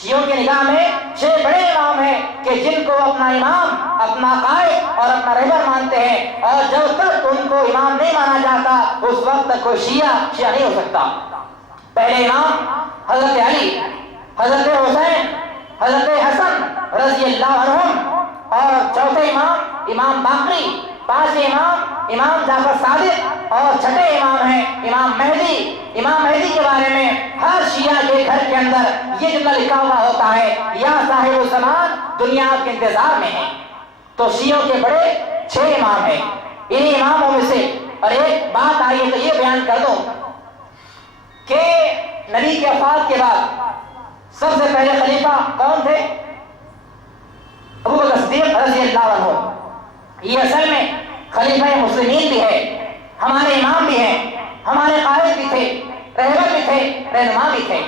شیعوں کی نگاہ میں 6 بڑے امام ہیں کہ جن کو اپنا امام، اپنا قائد اور اپنا رہبر مانتے ہیں، اور جب تک ان کو امام نہیں مانا جاتا اس وقت تک کوئی شیعہ نہیں ہو سکتا۔ پہلے امام حضرت علی، حضرت حسین، حضرت حسن رضی اللہ عنہم، اور چوتھے امام امام باقری، 5ویں امام امام جعفر صادق، اور 6ٹھے امام ہیں امام مہدی۔ امام مہدی کے بارے میں ہر شیعہ کے گھر کے اندر یہ جملہ لکھا ہوا ہوتا ہے، یا صاحب الزمان دنیا آپ کے انتظار میں ہے۔ تو شیعوں کے بڑے 6 امام ہیں۔ انہی اماموں میں سے اور ایک بات آئیے تو یہ بیان کر دوں کہ نبی کے وفات کے بعد سب سے پہلے خلیفہ کون تھے؟ ابوبکر صدیق رضی اللہ عنہ۔ یہ اصل میں خلیفہ مسلمین بھی ہے، ہمارے امام بھی ہیں، ہمارے قائد بھی تھے، رہبر بھی تھے، رہنما بھی تھے۔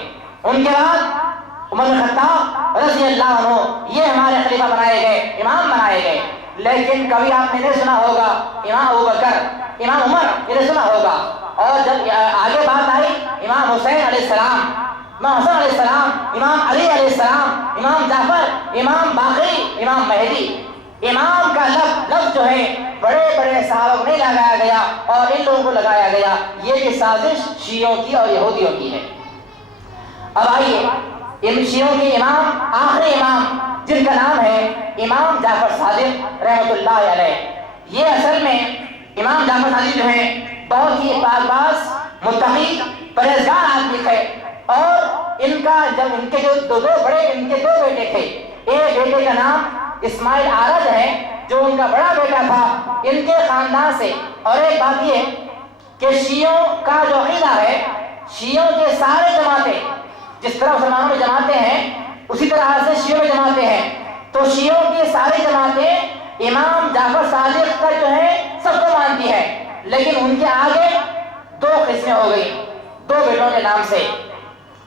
ان کے بعد عمر بن خطاب رضی اللہ عنہ، یہ ہمارے خلیفہ بنائے گئے، امام بنائے گئے۔ لیکن کبھی آپ نے نہیں سنا ہوگا امام ابوبکر، امام عمر، یہ نہیں سنا ہوگا۔ اور جب آگے بات آئی امام حسین علیہ السلام، امام حسن علیہ السلام، امام علی علیہ السلام، امام جعفر، امام باقری، امام مہدی، امام کا لفظ جو ہے بڑے بڑے صحابہ کو نہیں لگایا گیا اور ان لوگوں کو لگایا گیا۔ یہ بھی سازش شیعوں کی اور یہودیوں کی ہے۔ اب آئیے ان شیعوں کے امام، آخری امام جن کا نام ہے امام جعفر صادق رحمۃ اللہ علیہ، یہ اصل میں امام جعفر صادق جو ہیں بہت ہی پاک باز، متقی، پرہیزگار آدمی تھے، اور ان کا جب ان کے جو دو بیٹے تھے، ایک بیٹے کا نام اسماعیل عارج ہے جو ان کا بڑا بیٹا تھا، ان کے خاندان سے۔ اور ایک بات یہ کہ شیعوں کا جو عقیدہ ہے، شیعوں کے سارے جماعتیں جس طرح مسلمانوں میں جماعتیں ہیں اسی طرح سے شیعوں میں جماعتیں ہیں، تو شیعوں کی ساری جماعتیں امام جعفر صادق کا جو ہے سب کو مانتی ہے، لیکن ان کے آگے 2 قسمیں ہو گئی 2 بیٹوں کے نام سے۔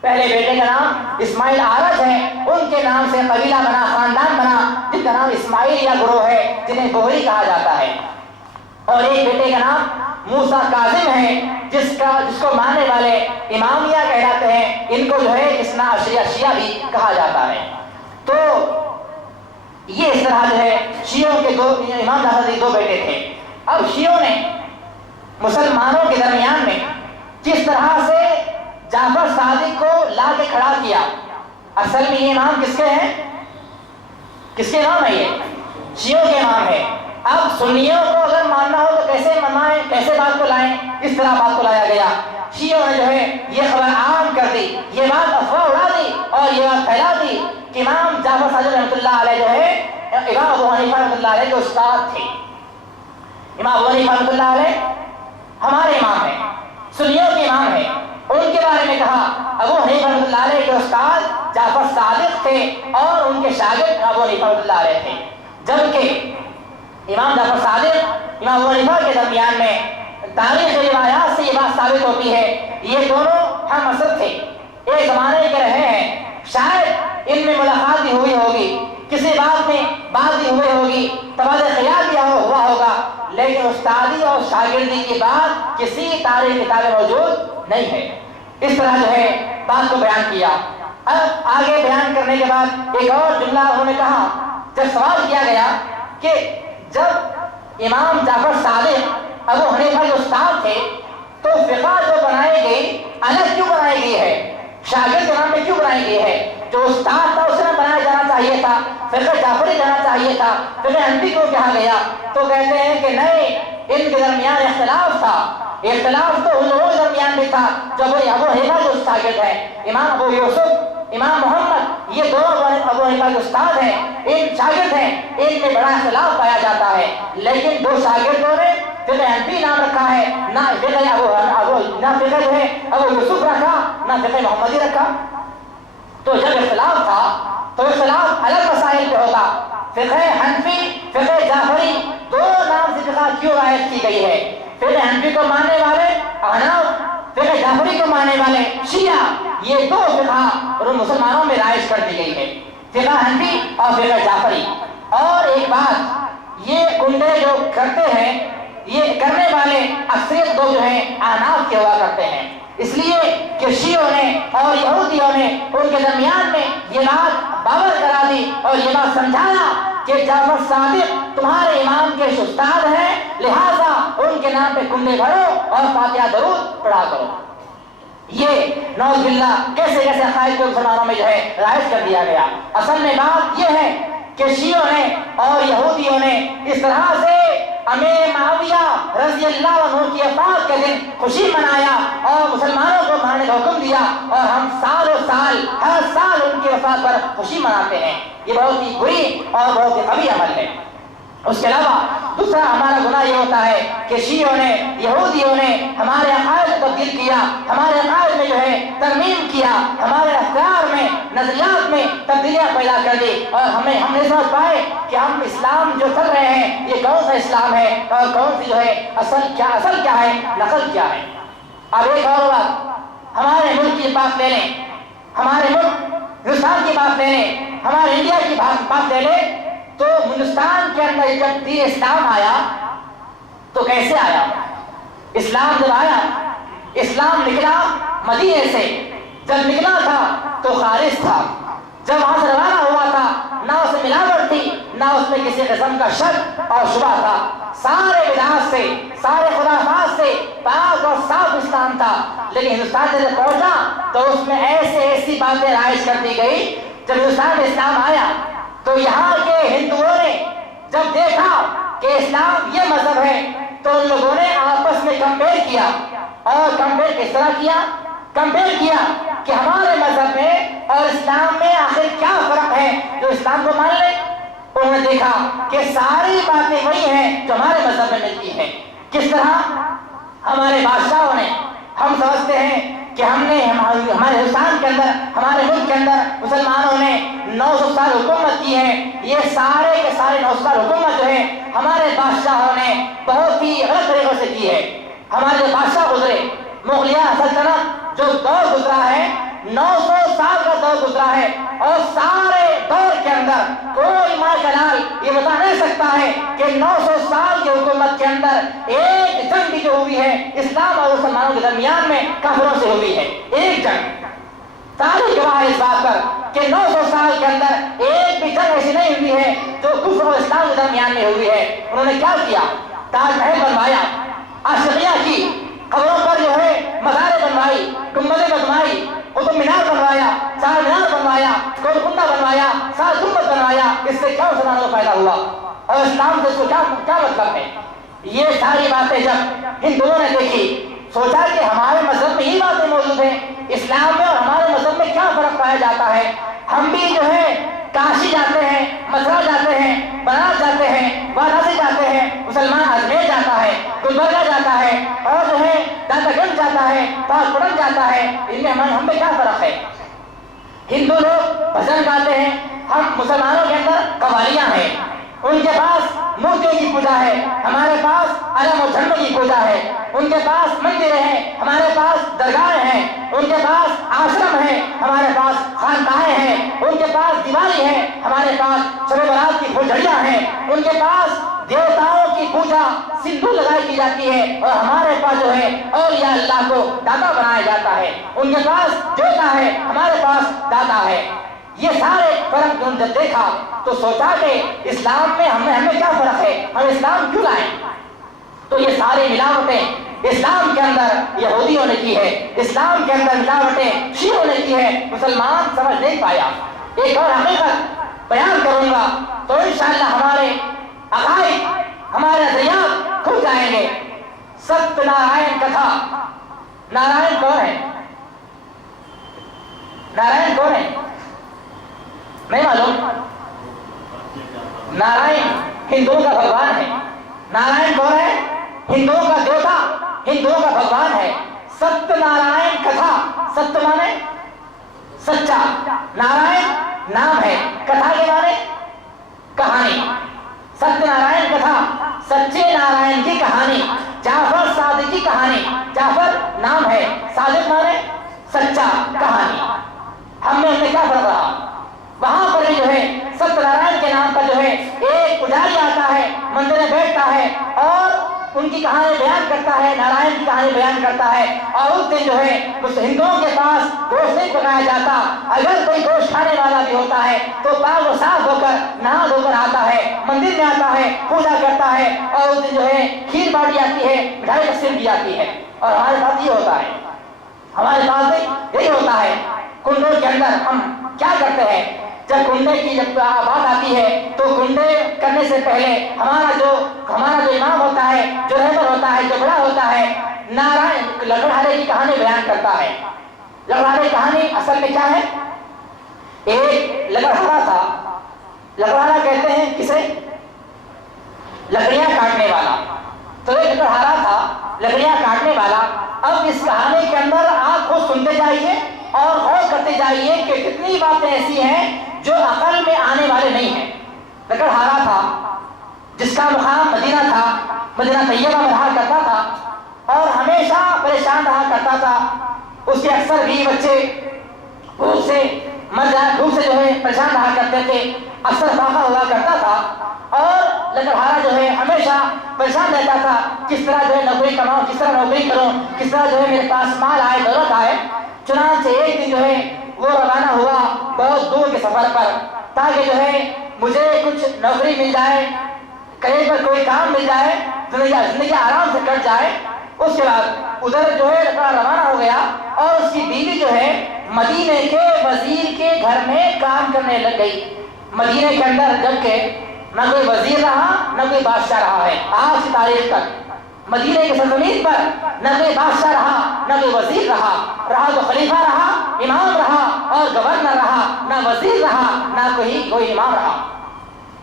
پہلے بیٹے کا نام اسماعیل عارج ہے، ان کے نام سے قبیلہ بنا، خاندان بنا، جن کا نام اسماعیل یا گروہ ہے، جنہیں بوہری کہا جاتا ہے۔ اور ایک بیٹے کا نام موسیٰ کاظم ہے، جس کو ماننے والے امامیہ کہلاتے ہیں، ان کو جو ہے اثنا عشریہ شیعہ بھی کہا جاتا ہے۔ تو یہ اس طرح جو ہے شیعوں کے امام جعفر کے 2 بیٹے تھے۔ اب شیعوں نے مسلمانوں کے درمیان میں جس طرح سے جعفر صادق کو لا کے کھڑا کیا، اصل میں یہ امام کس کے ہیں؟ کس کے امام ہے؟ یہ شیعوں کے امام ہے۔ اب سنیوں کو اگر ماننا ہو تو کیسے منائیں، کیسے بات کو لائیں؟ اس طرح بات کو لایا گیا۔ شیعوں نے جو ہے یہ خبر عام کر دی، یہ بات افواہ اڑا دی اور یہ بات پھیلا دی کہ امام جعفر صادق رحمۃ اللہ علیہ جو ہے امام ابو حنیفہ رحمۃ اللہ علیہ کے استاد تھے۔ امام ابو حنیفہ رحمۃ اللہ علیہ ہمارے امام ہیں، سنیوں کے امام ہیں۔ ان کے بارے میں کہا ابو حنیفہ رحمۃ اللہ علیہ کے استاد جعفر صادق تھے اور ان کے شاگرد ابو حنیفہ رحمۃ اللہ علیہ تھے، جبکہ امام جعفر صادق امام ابو حنیفہ کے درمیان میں تاریخ روایات سے یہ بات ثابت ہوتی ہے یہ دونوں ہم عصر تھے، ایک زمانے کے رہے ہیں، شاید ان میں ملاقات بھی ہوئی ہوگی، کسی بات میں بات بھی ہوئی ہوگی، تبادلہ خیال بھی ہوا ہوگا، لیکن استادی اور شاگردی کی بات کسی تاریخ کتاب میں موجود نہیں ہے۔ اس طرح جو ہے بات کو بیان کیا۔ اب آگے بیان کرنے کے بعد ایک اور جملہ انہوں نے کہا، جب سوال کیا گیا کہ جب امام جعفر صادق ابو حنیفہ کے استاد تھے تو فقہ جو بنائی گئی الگ کیوں بنائی گئی ہے؟ شاگرد کے نام میں کیوں بنائی گئی ہے؟ جو استاد تھا اسے بنایا جانا چاہیے تھا، فقہ جعفری جانا چاہیے تھا، فقہ حنفی کیوں کہا گیا؟ تو کہتے ہیں کہ نہیں، ان کے درمیان اختلاف تھا، اختلاف تو ان لوگوں کے درمیان بھی تھا جو ابو حنیفہ کے شاگرد ہیں، امام ابو یوسف، امام محمد، یہ دونوں ابو حنیفہ کے استاد ہیں، ان شاگرد ہیں، ان میں بڑا اختلاف پایا جاتا ہے، لیکن 2 شاگردوں نے فقہ حنفی نام رکھا ہے، نہ فقہ جو ہے ابو یوسف رکھا، نہ فقہ محمدی رکھا۔ تو جب اختلاف تھا تو اختلاف الگ مسائل پہ ہوتا، فقہ حنفی، فقہ جعفری، دو نام سے فقہ کیوں رائج کی گئی ہے؟ فقہ حنفی کو ماننے والے احناف، فقہ جعفری کو ماننے والے شیعہ، یہ دو فقہ اور مسلمانوں میں رائج کر دی گئی ہے، فقہ حنفی اور فقہ جعفری۔ اور ایک بات، یہ کنڈے جو کرتے ہیں، یہ کرنے والے اکثریت لوگ جو ہیں احناف کے ہوا کرتے ہیں، اس لیے کہ شیعوں نے اور یہودیوں نے ان کے درمیان میں یہ بات باور کرا دی اور یہ بات سمجھایا کہ جعفر صادق تمہارے امام کے استاد ہیں، لہذا ان کے نام پہ کنڈے بھرو اور فاتحہ درود پڑھا کرو۔ یہ نعوذ باللہ کیسے کیسے عقائد کو مسلمانوں میں جو ہے رائج کر دیا گیا۔ اصل میں بات یہ ہے کہ شیعوں نے اور یہودیوں نے اس طرح سے امیر معاویہ رضی اللہ عنہ کی وفات کے دن خوشی منایا اور مسلمانوں کو مارنے کا حکم دیا، اور ہم سالوں سال ہر سال ان کی وفات پر خوشی مناتے ہیں۔ یہ بہت ہی بری اور بہت ہی قبیح عمل ہے۔ اس کے علاوہ دوسرا ہمارا گناہ یہ ہوتا ہے کہ شیعوں نے، یہودیوں نے ہمارے عقائد کو تبدیل کیا، ہمارے عقائد میں جو ہے ترمیم کیا، ہمارے افکار میں، نظریات میں تبدیلیاں پیدا کر دی، اور ہم نے سمجھ پائے کہ ہم اسلام جو کر رہے ہیں یہ کون سا اسلام ہے اور کون سی جو ہے اصل کیا ہے، نقل کیا ہے۔ اب ایک اور بات، ہمارے ملک کی بات لے لیں، ہمارے ملک ہندوستان کی بات لے لیں، ہمارے انڈیا کی بات لے لیں، تو ہندوستان کے اندر جب دین اسلام آیا تو کیسے آیا؟ اسلام جب آیا، اسلام نکلا مدینے سے، جب نکلا تھا تو خارج تھا، جب وہاں سے روانہ ہوا تھا نہ اس میں ملاوٹ تھی، نہ اس میں کسی قسم کا شک اور شبہ تھا، سارے بدعات سے، سارے خرافات سے پاک اور صاف اسلام تھا۔ لیکن ہندوستان سے جب پہنچا تو اس میں ایسی باتیں رائج کر دی گئی۔ جب ہندوستان میں اسلام آیا تو یہاں کے ہندوؤں نے جب دیکھا کہ اسلام یہ مذہب ہے تو ان لوگوں نے آپس میں کمپیئر کیا، اور کمپیئر کس طرح کیا؟ کمپیئر کیا کہ ہمارے مذہب میں اور اسلام میں آخر کیا فرق ہے جو اسلام کو مان لے۔ انہوں نے دیکھا کہ ساری باتیں وہی ہیں جو ہمارے مذہب میں ملتی ہیں۔ کس طرح؟ ہمارے بادشاہوں نے، ہم سمجھتے ہیں کہ ہمارے ہندوستان کے اندر، ہمارے ملک کے اندر مسلمانوں نے 900 سال حکومت کی ہے، یہ سارے کے سارے 900 سال حکومت جو ہے ہمارے بادشاہوں نے بہت ہی غلط طریقوں سے کی ہے۔ ہمارے جو بادشاہ گزرے، مغلیہ سلطنت جو دور گزرا ہے، 900 سال کا دور گزرا ہے، اور سارے دور کے اندر کوئی ماشاءاللہ یہ بتا نہیں سکتا ہے کہ 900 سال کی حکومت کے اندر ایک جنگ بھی جو ہوئی ہے اسلام اور مسلمانوں کے درمیان میں کافروں سے ہوئی ہے، ایک جنگ۔ تاریخ گواہ ہے اس بات پر کہ 900 سال کے اندر ایک بھی جنگ ایسی نہیں ہوئی ہے جو کفر اور اسلام کے درمیان میں ہوئی ہے۔ انہوں نے کیا کیا؟ تاج محل بنوایا، عاشقیہ کی، قبروں پر جو ہے مزاریں بنوائی، گنبدیں بنوائی، قطب مینار بنوایا، چار مینار بنوایا، گولکنڈہ بنوایا، سات گنبد بنوایا۔ اس سے کیا مسلمانوں کو فائدہ ہوا اور اسلام سے اس کو کیا مطلب ہے؟ یہ ساری باتیں جب ہندوؤں نے دیکھی، سوچا کہ ہمارے مذہب میں یہ باتیں موجود ہیں، اسلام میں اور ہمارے مذہب میں کیا فرق پایا جاتا ہے؟ ہم بھی جو ہے کاشی جاتے ہیں، متھرا جاتے ہیں، بنارس جاتے ہیں، وارانسی جاتے ہیں، مسلمان اجمیر جاتا ہے، گلبرگہ جاتا ہے، اور جو ہے داتا گنج جاتا ہے، پاکپٹن جاتا ہے، ان میں ہم میں کیا فرق ہے؟ ہندو لوگ بھجن گاتے ہیں، ہم مسلمانوں کے اندر قوالیاں ہیں، ان کے پاس مورتیوں کی پوجا ہے، ہمارے پاس علم و جھنڈوں کی پوجا ہے، ان کے پاس مندر ہیں، ہمارے پاس درگاہیں ہیں، ان کے پاس آشرم ہیں، ہمارے پاس خانقاہیں ہیں، ان کے پاس دیوالی ہے، ہمارے پاس شب برات کی پھلجھڑیاں ہیں، ان کے پاس دیوتاؤں کی پوجا سندور لگائی کی جاتی ہے، اور ہمارے پاس جو ہے اولیاء اللہ کو داتا بنایا جاتا ہے، ان کے پاس دیوتا ہے، ہمارے پاس داتا ہے۔ یہ سارے فرق جب دیکھا تو سوچا کہ اسلام میں ہمیں کیا فرق ہے، ہم اسلام کیوں لائیں؟ تو یہ ساری ملاوٹیں اسلام کے اندر یہودیوں نے کی ہے، اسلام کے اندر ملاوٹیں شیعوں نے کی ہے، مسلمان سمجھ نہیں پایا۔ ایک اور حقیقت بیان کروں گا تو انشاءاللہ ہمارے عقائد، ہمارے نظریات کھل جائیں گے۔ ستیہ نارائن کتھا، نارائن کون ہے؟ نارائن کون ہے؟ نہیں معلوم؟ نارائن ہندوؤں کا بھگوان ہے۔ نارائن کون ہے؟ ہندوؤں کا دیوتا، ہندوؤں کا بھگوان ہے۔ ستیہ نارائن کتھا، ستیہ مانے سچا، نارائن نام ہے، کتھا کے مانے کہانی، ستیہ نارائن کتھا، سچے نارائن کی کہانی، جعفر صادق کی کہانی۔ جعفر نام ہے، صادق مانے سچا، کہانی۔ ہم نے کیا فرق رہا؟ وہاں پر بھی جو ہے ستیہ نارائن کے نام پر جو ہے ایک پجاری آتا ہے، مندر میں بیٹھتا ہے اور ان کی کہانی بیان کرتا ہے، نارائن کی کہانی بیان کرتا ہے۔ اور اس دن جو ہے اس ہندوؤں کے پاس گوشت نہیں پکایا جاتا، اگر کوئی گوشت کھانے والا بھی ہوتا ہے تو پاک و صاف ہو کر نہا دھو کر آتا ہے، مندر میں آتا ہے، پوجا کرتا ہے، اور اس دن جو ہے کھیر بانٹی جاتی ہے، مٹھائی تقسیم کی جاتی ہے۔ اور ہمارے ساتھ یہ ہوتا ہے، ہمارے پاس بھی یہی ہوتا ہے۔ کنڈوں کے اندر ہم کیا کرتے ہیں؟ جب کنڈے کی جب بات آتی ہے تو کنڈے کرنے سے پہلے ہمارا جو امام ہوتا ہے، جو رہبر ہوتا ہے، جو بڑا ہوتا ہے، نارائن لکڑہارے کی کہانی بیان کرتا ہے۔ لکڑہارے کہانی اصل میں کیا ہے؟ ایک لکڑہارا تھا، لکڑہارا کہتے ہیں کسے؟ لکڑیاں کاٹنے والا۔ تو ایک لکڑہارا تھا، لکڑیاں کاٹنے والا۔ اب اس کہانی کے اندر آپ خود سنتے جائیے اور غور کرتے جائیے کہ کتنی باتیں ایسی ہیں جو عقل میں آنے والے نہیں ہیں۔ لکڑہارا تھا جس کا مقام مدینہ تھا، مدینہ طیبہ میں رہا کرتا تھا اور ہمیشہ پریشان رہا کرتا تھا۔ اس کے اکثر بھی بچے بھوک سے جو ہے پریشان رہا کرتے تھے، اکثر فاقہ ہوا کرتا تھا اور لکڑہارا جو ہے ہمیشہ پریشان رہتا تھا، کس طرح جو ہے نوکری کماؤں، کس طرح نوکری کروں، کس طرح جو ہے میرے پاس مال آئے، دولت آئے۔ چنانچہ ایک دن جو ہے وہ روانہ ہوا بہت دور کے سفر پر، تاکہ جو ہے مجھے کچھ نوکری مل جائے، کہیں پر کوئی کام مل جائے، زندگی آرام سے کٹ جائے۔ اس کے بعد ادھر جو ہے روانہ ہو گیا اور اس کی بیوی جو ہے مدینے کے وزیر کے گھر میں کام کرنے لگ گئی۔ مدینے کے اندر جبکہ نہ کوئی وزیر رہا نہ کوئی بادشاہ رہا ہے آج کی تاریخ تک، مدینے کی سرزمین پر نہ کوئی بادشاہ رہا نہ کوئی وزیر رہا تو خلیفہ رہا، امام رہا اور گورنر رہا، نہ وزیر رہا نہ کوئی امام رہا۔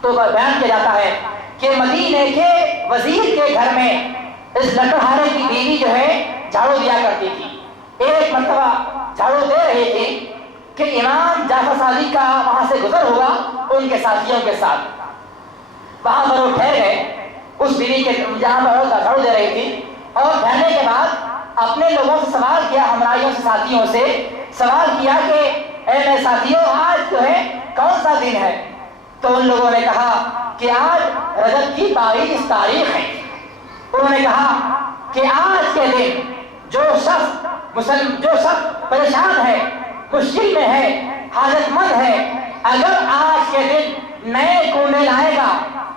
تو بیان کیا جاتا ہے کہ مدینے کے وزیر کے گھر میں اس لکڑہارے کی بیوی جو ہے جھاڑو دیا کرتی تھی۔ ایک مرتبہ جھاڑو دے رہی تھی کہ امام جعفر صادق کا وہاں سے گزر ہوا ان کے ساتھیوں کے ساتھ۔ وہاں پر وہ ٹھہر گئے اس بیوی کے جہاں پر جھاڑو دے رہی تھی، اور ٹھہرنے کے بعد اپنے لوگوں سے سوال کیا، ہمراہیوں سے، ساتھیوں سے سوال کیا کہ اے میرے ساتھیوں آج جو ہے کون سا دن ہے؟ تو ان لوگوں نے کہا کہ آج رجب کی 22 تاریخ ہے۔ انہوں نے کہا کہ آج کے دن جو شخص پریشان ہے، مشکل میں ہے، حاجت مند ہے، اگر آج کے دن نئے کنڈے لائے گا،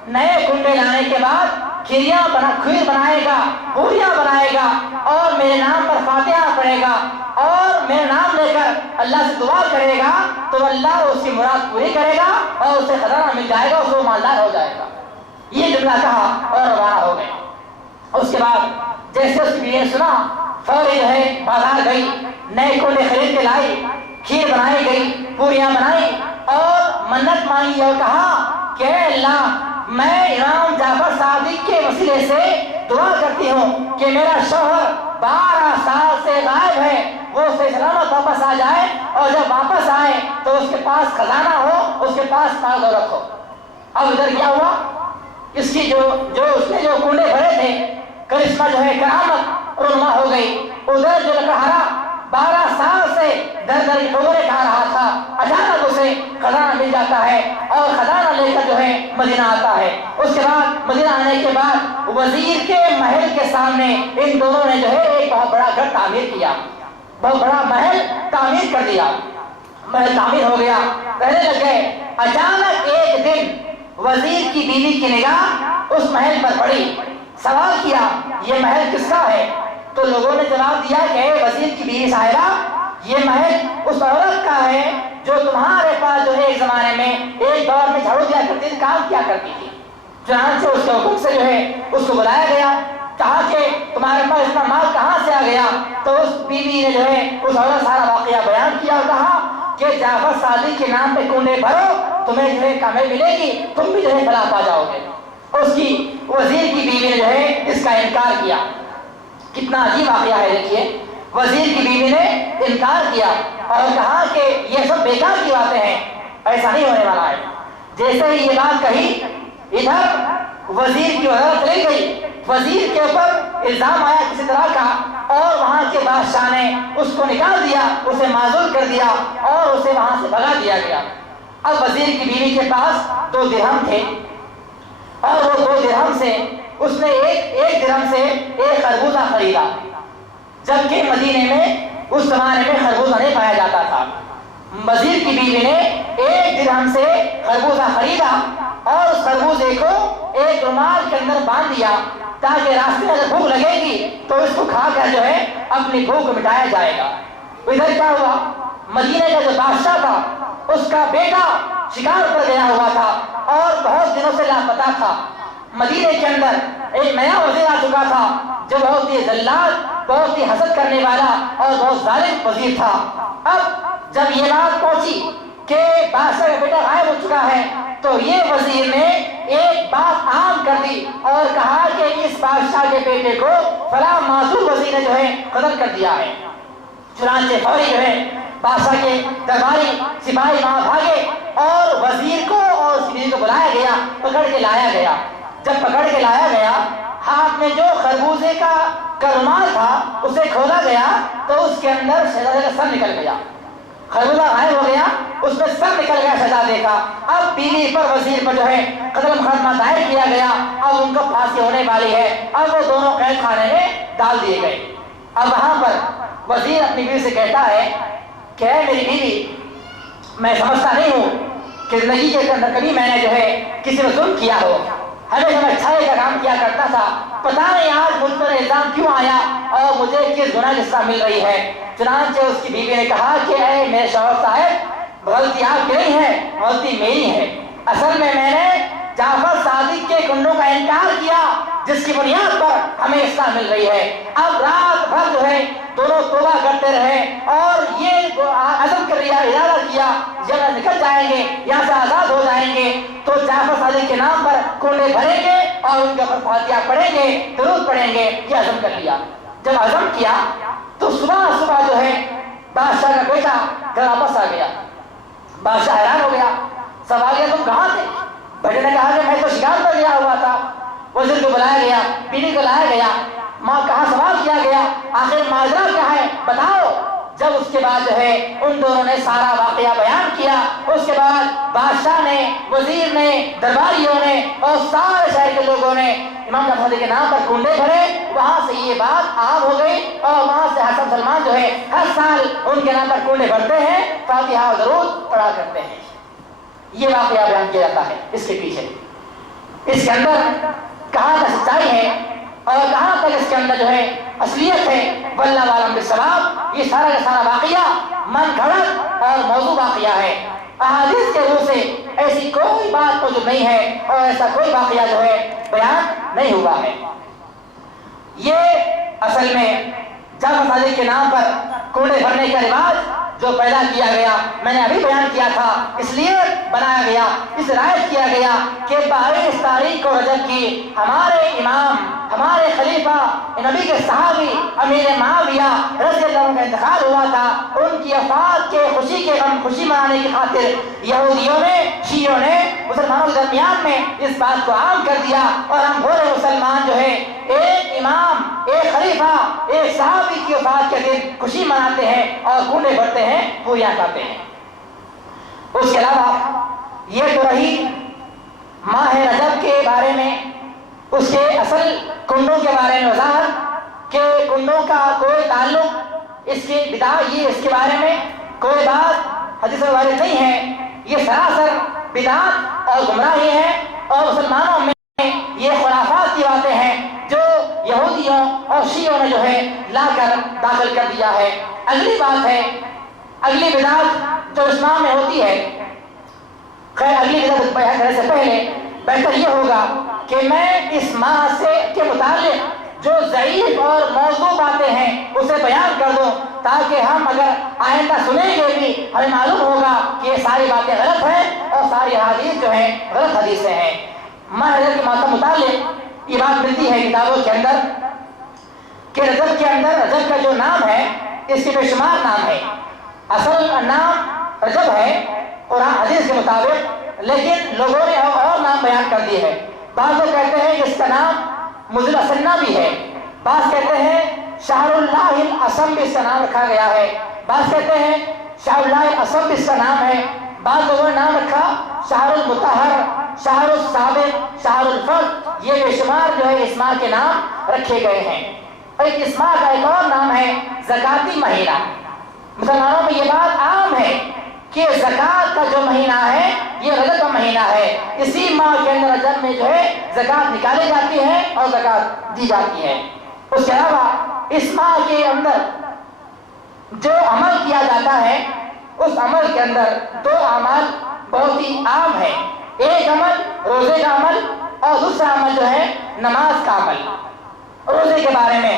نئے کنڈے لانے کے بعد کھیر بنائے گا، پوریاں بنائے گا اور میرے نام پر فاتحہ پڑھے گا اور میرے نام لے کر اللہ سے دعا کرے گا تو اللہ اس کی مراد پوری کرے گا اور اسے خزانہ مل جائے گا، اس کو مالدار ہو جائے گا۔ یہ جملہ کہا اور روانہ ہو گئے۔ اس کے بعد جیسے اس کی بیوی نے سنا، فوری جو ہے بازار گئی، نئے کنڈے خرید کے لائی، کھیر بنائی گئی، پوریاں بنائی اور منت مانگی اور کہا کہ اے اللہ، میں امام جعفر صادق کے وسیلے سے دعا کرتی ہوں کہ میرا شوہر 12 سال سے غائب ہے، وہ صحیح سلامت واپس آ جائے اور جب واپس آئے تو اس کے پاس خزانہ ہو، اس کے پاس مال دولت ہو۔ اب ادھر کیا ہوا؟ اس کی اس نے جو کنڈے بھرے تھے، کرشمہ جو ہے کرامت رونما ہو گئی۔ ادھر جو لکڑہارا 12 سال سے در کی ٹھوکریں کھا رہا تھا، اچانک اسے خزانہ مل جاتا ہے اور خزانہ لے کر جو ہے مدینہ آتا ہے۔ اس کے بعد مدینہ آنے کے بعد وزیر کے محل کے سامنے ان دونوں نے جو ہے ایک بہت بڑا گھر تعمیر کیا، بہت بڑا محل تعمیر کر دیا۔ محل تعمیر ہو گیا، رہنے لگ گئے۔ اچانک ایک دن وزیر کی بیوی کی نگاہ اس محل پر پڑی، سوال کیا یہ محل کس کا ہے؟ تو لوگوں نے جواب دیا کہ وزیر کی بیوی صاحبہ، یہ محل اس عورت کا ہے جو تمہارے پاس جو ہے ایک زمانے میں ایک دور میں جھاڑو دیا کرتی تھی، کام کیا کرتی تھی۔ چنانچہ اس کے حکم سے جو ہے اس کو بلایا گیا، کہا کہ تمہارے پاس اتنا مال کہاں سے آ گیا؟ تو اس بیوی نے جو ہے اس عورت سارا واقعہ بیان کیا اور کہا کہ جعفر صادق کے نام پہ کنڈے بھرو، تمہیں جو ہے کامیابی ملے گی، تم بھی جو ہے فلاح پا جاؤ گے۔ اس کی وزیر کی بیوی نے جو ہے اس کا انکار کیا۔ کتنا عجیب واقعہ ہے، دیکھیے، وزیر کی بیوی نے انکار کیا اور کہا کہ یہ سب بیکار کی باتیں ہیں، ایسا نہیں ہونے والا ہے۔ جیسے ہی یہ بات کہی ادھر وزیر کی عورت چلی گئی، وزیر کے اوپر الزام آیا کسی طرح کا، اور وہاں کے بادشاہ نے اس کو نکال دیا، اسے معزول کر دیا اور اسے وہاں سے بھگا دیا گیا۔ اب وزیر کی بیوی کے پاس 2 درہم تھے، اور وہ 2 درہم سے اس نے ایک درہم سے ایک خربوزہ خریدا، جبکہ مدینے میں اس زمانے میں خربوزہ نہیں پایا جاتا تھا۔ وزیر کی بیوی نے 1 درہم سے خربوزہ خریدا اور اس خربوزے کو ایک رومال کے اندر باندھ دیا تاکہ راستے میں اگر بھوک لگے گی تو اس کو کھا کر جو ہے اپنی بھوک مٹایا جائے گا۔ ادھر کیا ہوا، مدینے کا جو بادشاہ تھا اس کا بیٹا شکار پر گیا ہوا تھا اور بہت دنوں سے لاپتہ تھا۔ مدینے کے اندر ایک نیا وزیر آ چکا تھا جو بہت ہی ذلات، بہت ہی حسد کرنے والا اور بہت ظالم وزیر تھا۔ اب جب یہ بات پہنچی کہ بادشاہ کا بیٹا غائب ہو چکا ہے تو یہ وزیر نے ایک بات عام کر دی اور کہا کہ اس بادشاہ کے بیٹے کو فلاں معزول وزیر نے جو ہے قتل کر دیا ہے۔ چنانچہ فوری جو ہے بادشاہ کے درباری سپاہی وہاں بھاگے اور وزیر کو اور اس بیوی کو بلایا گیا، پکڑ کے لایا گیا۔ جب پکڑ کے لایا گیا، ہاتھ میں جو خربوزے کا رومال تھا اسے کھولا گیا تو اس کے اندر شہزادے کا سر نکل گیا، خربوزہ غائب ہو گیا، اس میں سر نکل گیا شہزادے کا۔ اب بیوی پر وزیر پر جو ہے قتل مقدمہ دائر کیا گیا، اب ان کو پھانسی ہونے والی ہے، اب وہ دونوں قید خانے میں ڈال دیے گئے۔ اب وہاں پر وزیر اپنی بیوی سے کہتا ہے کہ اے میری بیوی، میں سمجھتا نہیں ہوں کہ زندگی کے اندر کبھی میں نے جو ہے کسی کو ظلم کیا ہو، ہمیشہ میں اچھائی کا کام کیا کرتا تھا، پتہ نہیں آج مجھ پر الزام کیوں آیا اور مجھے کس گناہ کی سزا مل رہی ہے۔ چنانچہ اس کی بیوی نے کہا کہ اے میرے شوہر صاحب، غلطی آپ کی نہیں ہے، غلطی میری ہے۔ اصل میں نے جعفر صادق کے کنڈوں کا انکار کیا جس کی بنیاد پر ہمیں سزا مل رہی ہے۔ اب رات بھر جو ہے دونوں توبہ کرتے رہے اور یہ عزم کر لیا، ارادہ کیا جب نکل جائیں گے یہاں سے آزاد ہو جائیں گے تو جعفر صادق کے نام پر کنڈے بھریں گے اور ان کے اوپر فاتحہ پڑھیں گے، درود پڑھیں گے۔ یہ عزم کر لیا۔ جب عزم کیا تو صبح جو ہے بادشاہ کا بیٹا گھر واپس آ گیا۔ بادشاہ حیران ہو گیا، سوال کیا تم کہاں تھے؟ بیٹے نے کہا کہ میں تو شکار پر گیا ہوا تھا۔ وزیر کو بلایا گیا، بیوی کو لایا گیا، ماں کہاں سوال کیا گیا، آخر ماجرا کیا ہے بتاؤ۔ جب اس کے بعد جو ہے ان دونوں نے سارا واقعہ بیان کیا، اس کے بعد بادشاہ نے، وزیر نے، درباریوں نے اور سارے شہر کے لوگوں نے امام جعفر صادق کے نام پر کنڈے بھرے۔ وہاں سے یہ بات عام ہو گئی اور وہاں سے حسن سلمان جو ہے ہر سال ان کے نام پر کنڈے بھرتے ہیں، فاتحہ اور درود پڑھا کرتے ہیں۔ یہ واقعہ بیان کیا جاتا ہے اس کے پیچھے، اس کے اندر کہاں تک سچائی ہے اور کہاں تک اس کے اندر جو ہے اصلیت ہے، واللہ عالم بالصواب۔ یہ سارا کا سارا واقعہ من گھڑت اور موضوع واقعہ ہے، احادیث کے روح سے ایسی کوئی بات موجود نہیں ہے اور ایسا کوئی واقعہ جو ہے بیان نہیں ہوا ہے۔ یہ اصل میں جعفر صادق کے نام پر کنڈے بھرنے کا رواج جو پیدا کیا گیا، میں نے ابھی بیان کیا تھا، اس لیے بنایا گیا، اس رائج کیا گیا کہ 22 تاریخ کو رجب کی ہمارے امام، ہمارے خلیفہ نبی کے صحابی امیر معاویہ رضی اللہ عنہ کا انتقال ہوا تھا۔ ان کی وفات کے خوشی کے غم خوشی منانے کی خاطر یہودیوں نے، شیعوں نے مسلمانوں کے درمیان میں اس بات کو عام کر دیا اور ہم بھولے مسلمان جو ہے ایک امام، ایک خلیفہ، ایک صحابی کی وفات کے دن خوشی مناتے ہیں اور کنڈے بھرتے ہیں، پوریاں کرتے ہیں۔ اس کے علاوہ یہ تو رہی ماہ رجب کے بارے میں، اس کے اصل کنڈوں کے بارے میں وضاحت کہ کنڈوں کا کوئی تعلق اس کی بدعت، یہ اس کے بارے میں کوئی بات حدیث میں وارد نہیں ہے، یہ سراسر بدعت اور گمراہی ہے اور مسلمانوں میں یہ خرافات کی باتیں ہیں جو یہودیوں اور شیعوں نے جو ہے لا کر داخل کر دیا ہے۔ اگلی بات ہے، اگلی بدعت جو اسلام میں ہوتی ہے، خیر اگلی بدعت بیان کرنے سے پہلے بہتر یہ ہوگا کہ میں اس ماہ سے کے متعلق جو ضعیف اور موضوع باتیں ہیں اسے بیان کر دوں تاکہ ہم اگر آئندہ سنیں گے بھی ہمیں معلوم ہوگا کہ یہ ساری باتیں غلط ہیں اور ساری حدیث جو ہیں غلط حدیثیں ہیں۔ ماہ رجب کے ماہ کے متعلق یہ بات ملتی ہے کتابوں کے اندر کہ رجب کے اندر رجب کا جو نام ہے اس کے بے شمار نام ہے۔ اصل نام رجب ہے، قرآن حدیث کے مطابق لیکن لوگوں نے اور نام بیان کر دی ہے. بعض لوگ کہتے ہیں کہ اس کا نام مذل السنہ بھی ہے، بعض کہتے ہیں شہر اللہ الاسم بھی اس کا نام رکھا گیا ہے، بعض کہتے ہیں شہر اللہ الاسم بھی اس کا نام ہے، بعض لوگوں نے نام رکھا شہر المطہر، شہر السابق، شہر الفرد. یہ بے شمار جو ہے اسماء کے نام رکھے گئے ہیں. اور ایک اسماء کا ایک اور نام ہے زکاتی مہینہ. مسلمانوں میں یہ بات عام ہے کہ زکوٰۃ کا جو مہینہ ہے یہ رجب کا مہینہ ہے. اسی ماہ کے اندر رجب میں جو ہے زکوٰۃ نکالی جاتی ہے اور زکوٰۃ دی جاتی ہے. اس کے علاوہ اس ماہ کے اندر جو عمل کیا جاتا ہے اس عمل کے اندر دو اعمال بہت ہی عام ہے. ایک عمل روزے کا عمل اور دوسرا عمل جو ہے نماز کا عمل. روزے کے بارے میں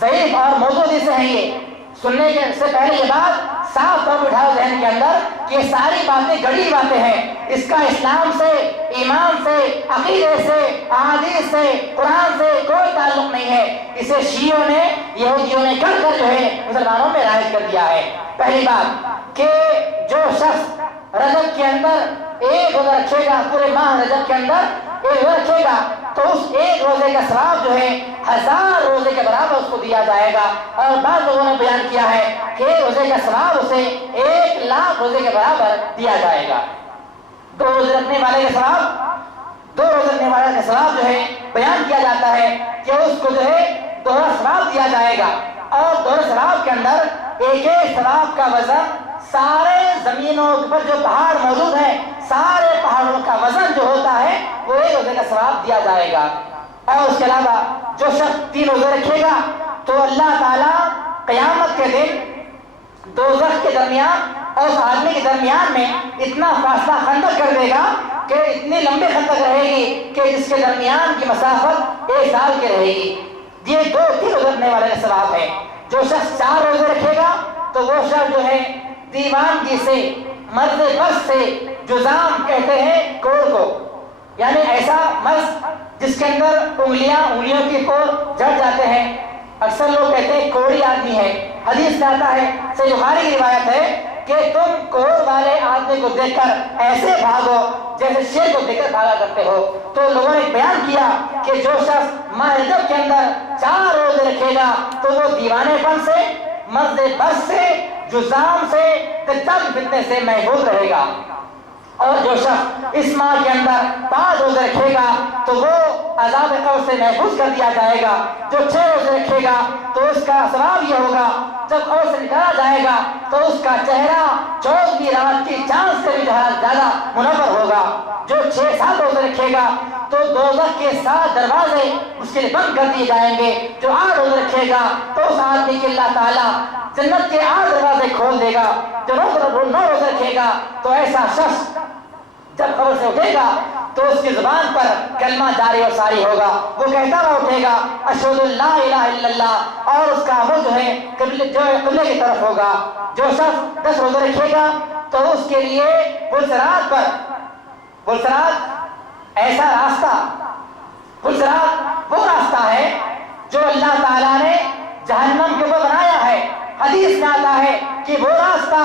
ضعیف اور موضوع سے ہیں، یہ سننے کے سے پہلے یہ بات صاف طور پر اٹھاؤ ذہن کے اندر کہ یہ ساری باتیں گڑی باتیں ہیں. اس کا اسلام سے، ایمان سے، عقیدے سے، احادیث سے، قرآن سے کوئی تعلق نہیں ہے. اسے شیعوں نے، یہودیوں نے کر جو ہے مسلمانوں میں رائج کر دیا ہے. پہلی بات کہ جو شخص رجب کے اندر ایک روزہ رکھے گا، پورے ماہ رجب کے اندر ایک روزہ رکھے گا تو اس ایک روزے کا ثواب جو ہے 1000 روزے کے برابر اس کو دیا جائے گا. اور بعض لوگوں نے بیان کیا ہے کہ روزے کا ثواب اسے 1,00,000 روزے کے برابر دیا جائے گا. 2 روزے رکھنے والے کا ثواب، 2 روزے رکھنے والے کا ثواب جو ہے بیان کیا جاتا ہے کہ اس کو جو ہے دوہرا ثواب دیا جائے گا. اور دوہرے ثواب کے اندر ایک ایک ثواب کا وزن سارے زمینوں پر جو پہاڑ موجود ہیں سارے پہاڑوں کا وزن جو ہوتا ہے وہ ایک روزے کا ثواب دیا جائے گا. اور اس کے علاوہ جو شخص 3 روزے رکھے گا تو اللہ تعالیٰ قیامت کے دن دوزخ کے درمیان اور اس آدمی کے درمیان میں اتنا فاصلہ خندق کر دے گا کہ اتنی لمبی خندق رہے گی کہ جس کے درمیان کی مسافت 1 سال کی رہے گی. یہ 2-3 روزے رکھنے والے کا ثواب ہے. جو شخص 4 روزے رکھے گا تو وہ شخص جو ہے دیوانگی سے، مرض بس سے، جزام کہتے ہیں کوڑ کو، یعنی ایسا مرض جس کے اندر انگلیوں کی کوڑ جھڑ جاتے ہیں. اکثر لوگ کہتے ہیں کوڑی آدمی ہے. حدیث میں آتا ہے، صحیح بخاری کی روایت ہے کہ تم کوڑ والے آدمی کو دیکھ کر ایسے بھاگو جیسے شیر کو دیکھ کر بھاگا کرتے ہو. تو لوگوں نے بیان کیا کہ جو شخص ماہ رجب کے اندر 4 روزے رکھے گا تو وہ دیوانے پن سے، مرض بس سے، جزام سے، دجال فتنے سے محفوظ رہے گا. اور جو شخص اس ماہ کے اندر 5 روزے رکھے گا تو وہ عذاب قبر سے محفوظ کر دیا جائے گا. جو 6 روزے رکھے گا تو اس کا ثواب یہ ہوگا جب قبر سے نکالا جائے گا تو اس کا چہرہ 14 رات کی چاند سے بھی زیادہ منور ہوگا. جو 6-7 روزے رکھے گا تو دوزخ کے 7 دروازے اس کے لیے بند کر دیے جائیں گے. جو 8 روزے رکھے گا تو اس آدمی کے اللہ تعالیٰ جنت کے 8 دروازے کھول دے گا. جو 9 روزے رکھے گا تو ایسا شخص جب قبر سے اٹھے گا تو اس کی زبان پر کلمہ جاری اور ساری ہوگا. وہ کہتا رہا اٹھے گا اشہد لا الہ الا اللہ، اور اس کا عمل جو ہے قبلے کی طرف ہوگا. جو شخص 10 روزے رکھے گا تو اس کے لیے پلسرات ایسا راستہ، پلسرات وہ راستہ ہے جو اللہ تعالیٰ نے جہنم کے اوپر بنایا ہے. حدیث میں آتا ہے کہ وہ راستہ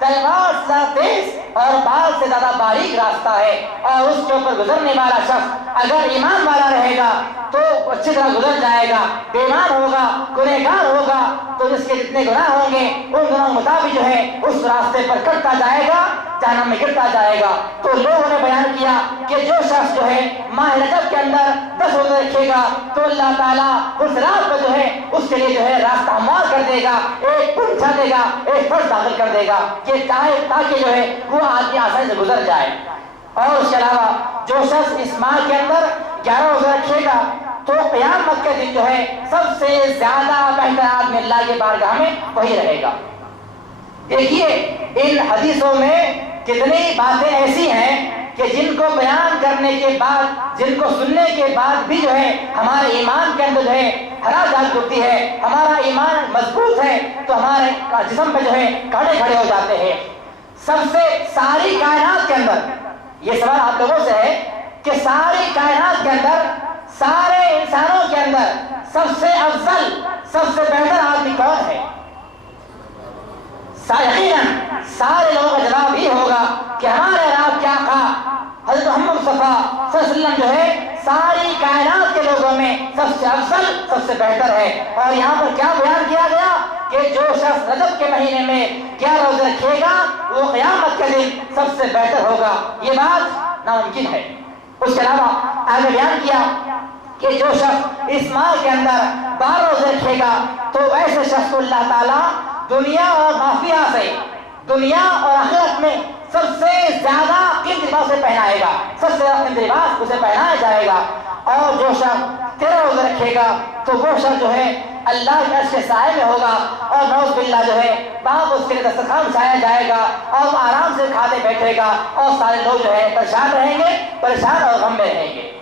تلوار سے تیز اور بال سے زیادہ باریک راستہ ہے، اور اس کے اوپر گزرنے والا شخص اگر ایمان والا رہے گا تو اچھی طرح گزر جائے گا. بیمار ہوگا، گنہگار ہوگا تو جس کے جتنے گناہ ہوں گے ان گناہوں مطابق جو ہے اس راستے پر کٹتا جائے گا، جہنم میں گرتا جائے گا. تو لوگوں نے بیان کیا کہ جو شخص جو ہے ماہ رجب کے اندر 10 روزے رکھے گا تو اللہ تعالیٰ اس رات پر جو ہے اس کے لیے جو ہے راستہ ہموار کر دے گا، ایک پل بچھا دے گا، ایک فرض داخل کر دے گا کہ تاکہ جو ہے وہ آدمی آسانی سے گزر جائے. اور اس کے علاوہ جو شخص اس ماہ کے اندر 11 روزے رکھے گا تو قیامت کے دن جو ہے سب سے زیادہ بہتر آدمی اللہ کے بارگاہ میں وہی رہے گا. دیکھیے ان حدیثوں میں کتنی باتیں ایسی ہیں کہ جن کو بیان کرنے کے بعد، جن کو سننے کے بعد بھی جو ہے ہمارے ایمان کے اندر جو ہے ہراس ڈال ہوتی ہے. ہمارا ایمان مضبوط ہے تو ہمارے جسم پہ جو ہے کھڑے کھڑے ہو جاتے ہیں. سب سے ساری کائنات کے اندر یہ سوال آپ لوگوں سے ہے کہ ساری کائنات کے اندر، سارے انسانوں کے اندر سب سے افضل، سب سے بہتر آدمی کون ہے؟ یقیناً سارے لوگوں کا جواب یہ ہوگا کہ ہمارے رب کے آقا روزوں میں سب سے افضل، سب سے بہتر ہے۔ اور یہاں پر کیا بیان کیا گیا کہ جو شخص رجب کے مہینے میں 11 روزے رکھے گا وہ قیامت کے دن سب سے بہتر ہوگا۔ یہ بات ناممکن ہے۔ اس کے علاوہ آگے بیان کیا کہ جو شخص اس ماہ کے اندر 12 روزے رکھے گا تو ایسے شخص کو اللہ تعالیٰ دنیا اور مافیا سے، دنیا اور آخرت میں سب سے زیادہ قیمتی لباس سے پہنائے گا، سب سے زیادہ قیمتی لباس اسے پہنایا جائے گا۔ اور جو شخص 13 روزے رکھے گا تو وہ شخص جو ہے اللہ کے عرش کے سائے میں ہوگا، اور نعوذ باللہ جو ہے وہاں اس کے لیے دسترخوان بچھایا جائے گا اور وہ آرام سے کھاتے بیٹھے گا، اور سارے لوگ جو ہے پریشان رہیں گے، پریشان اور غم میں رہیں گے۔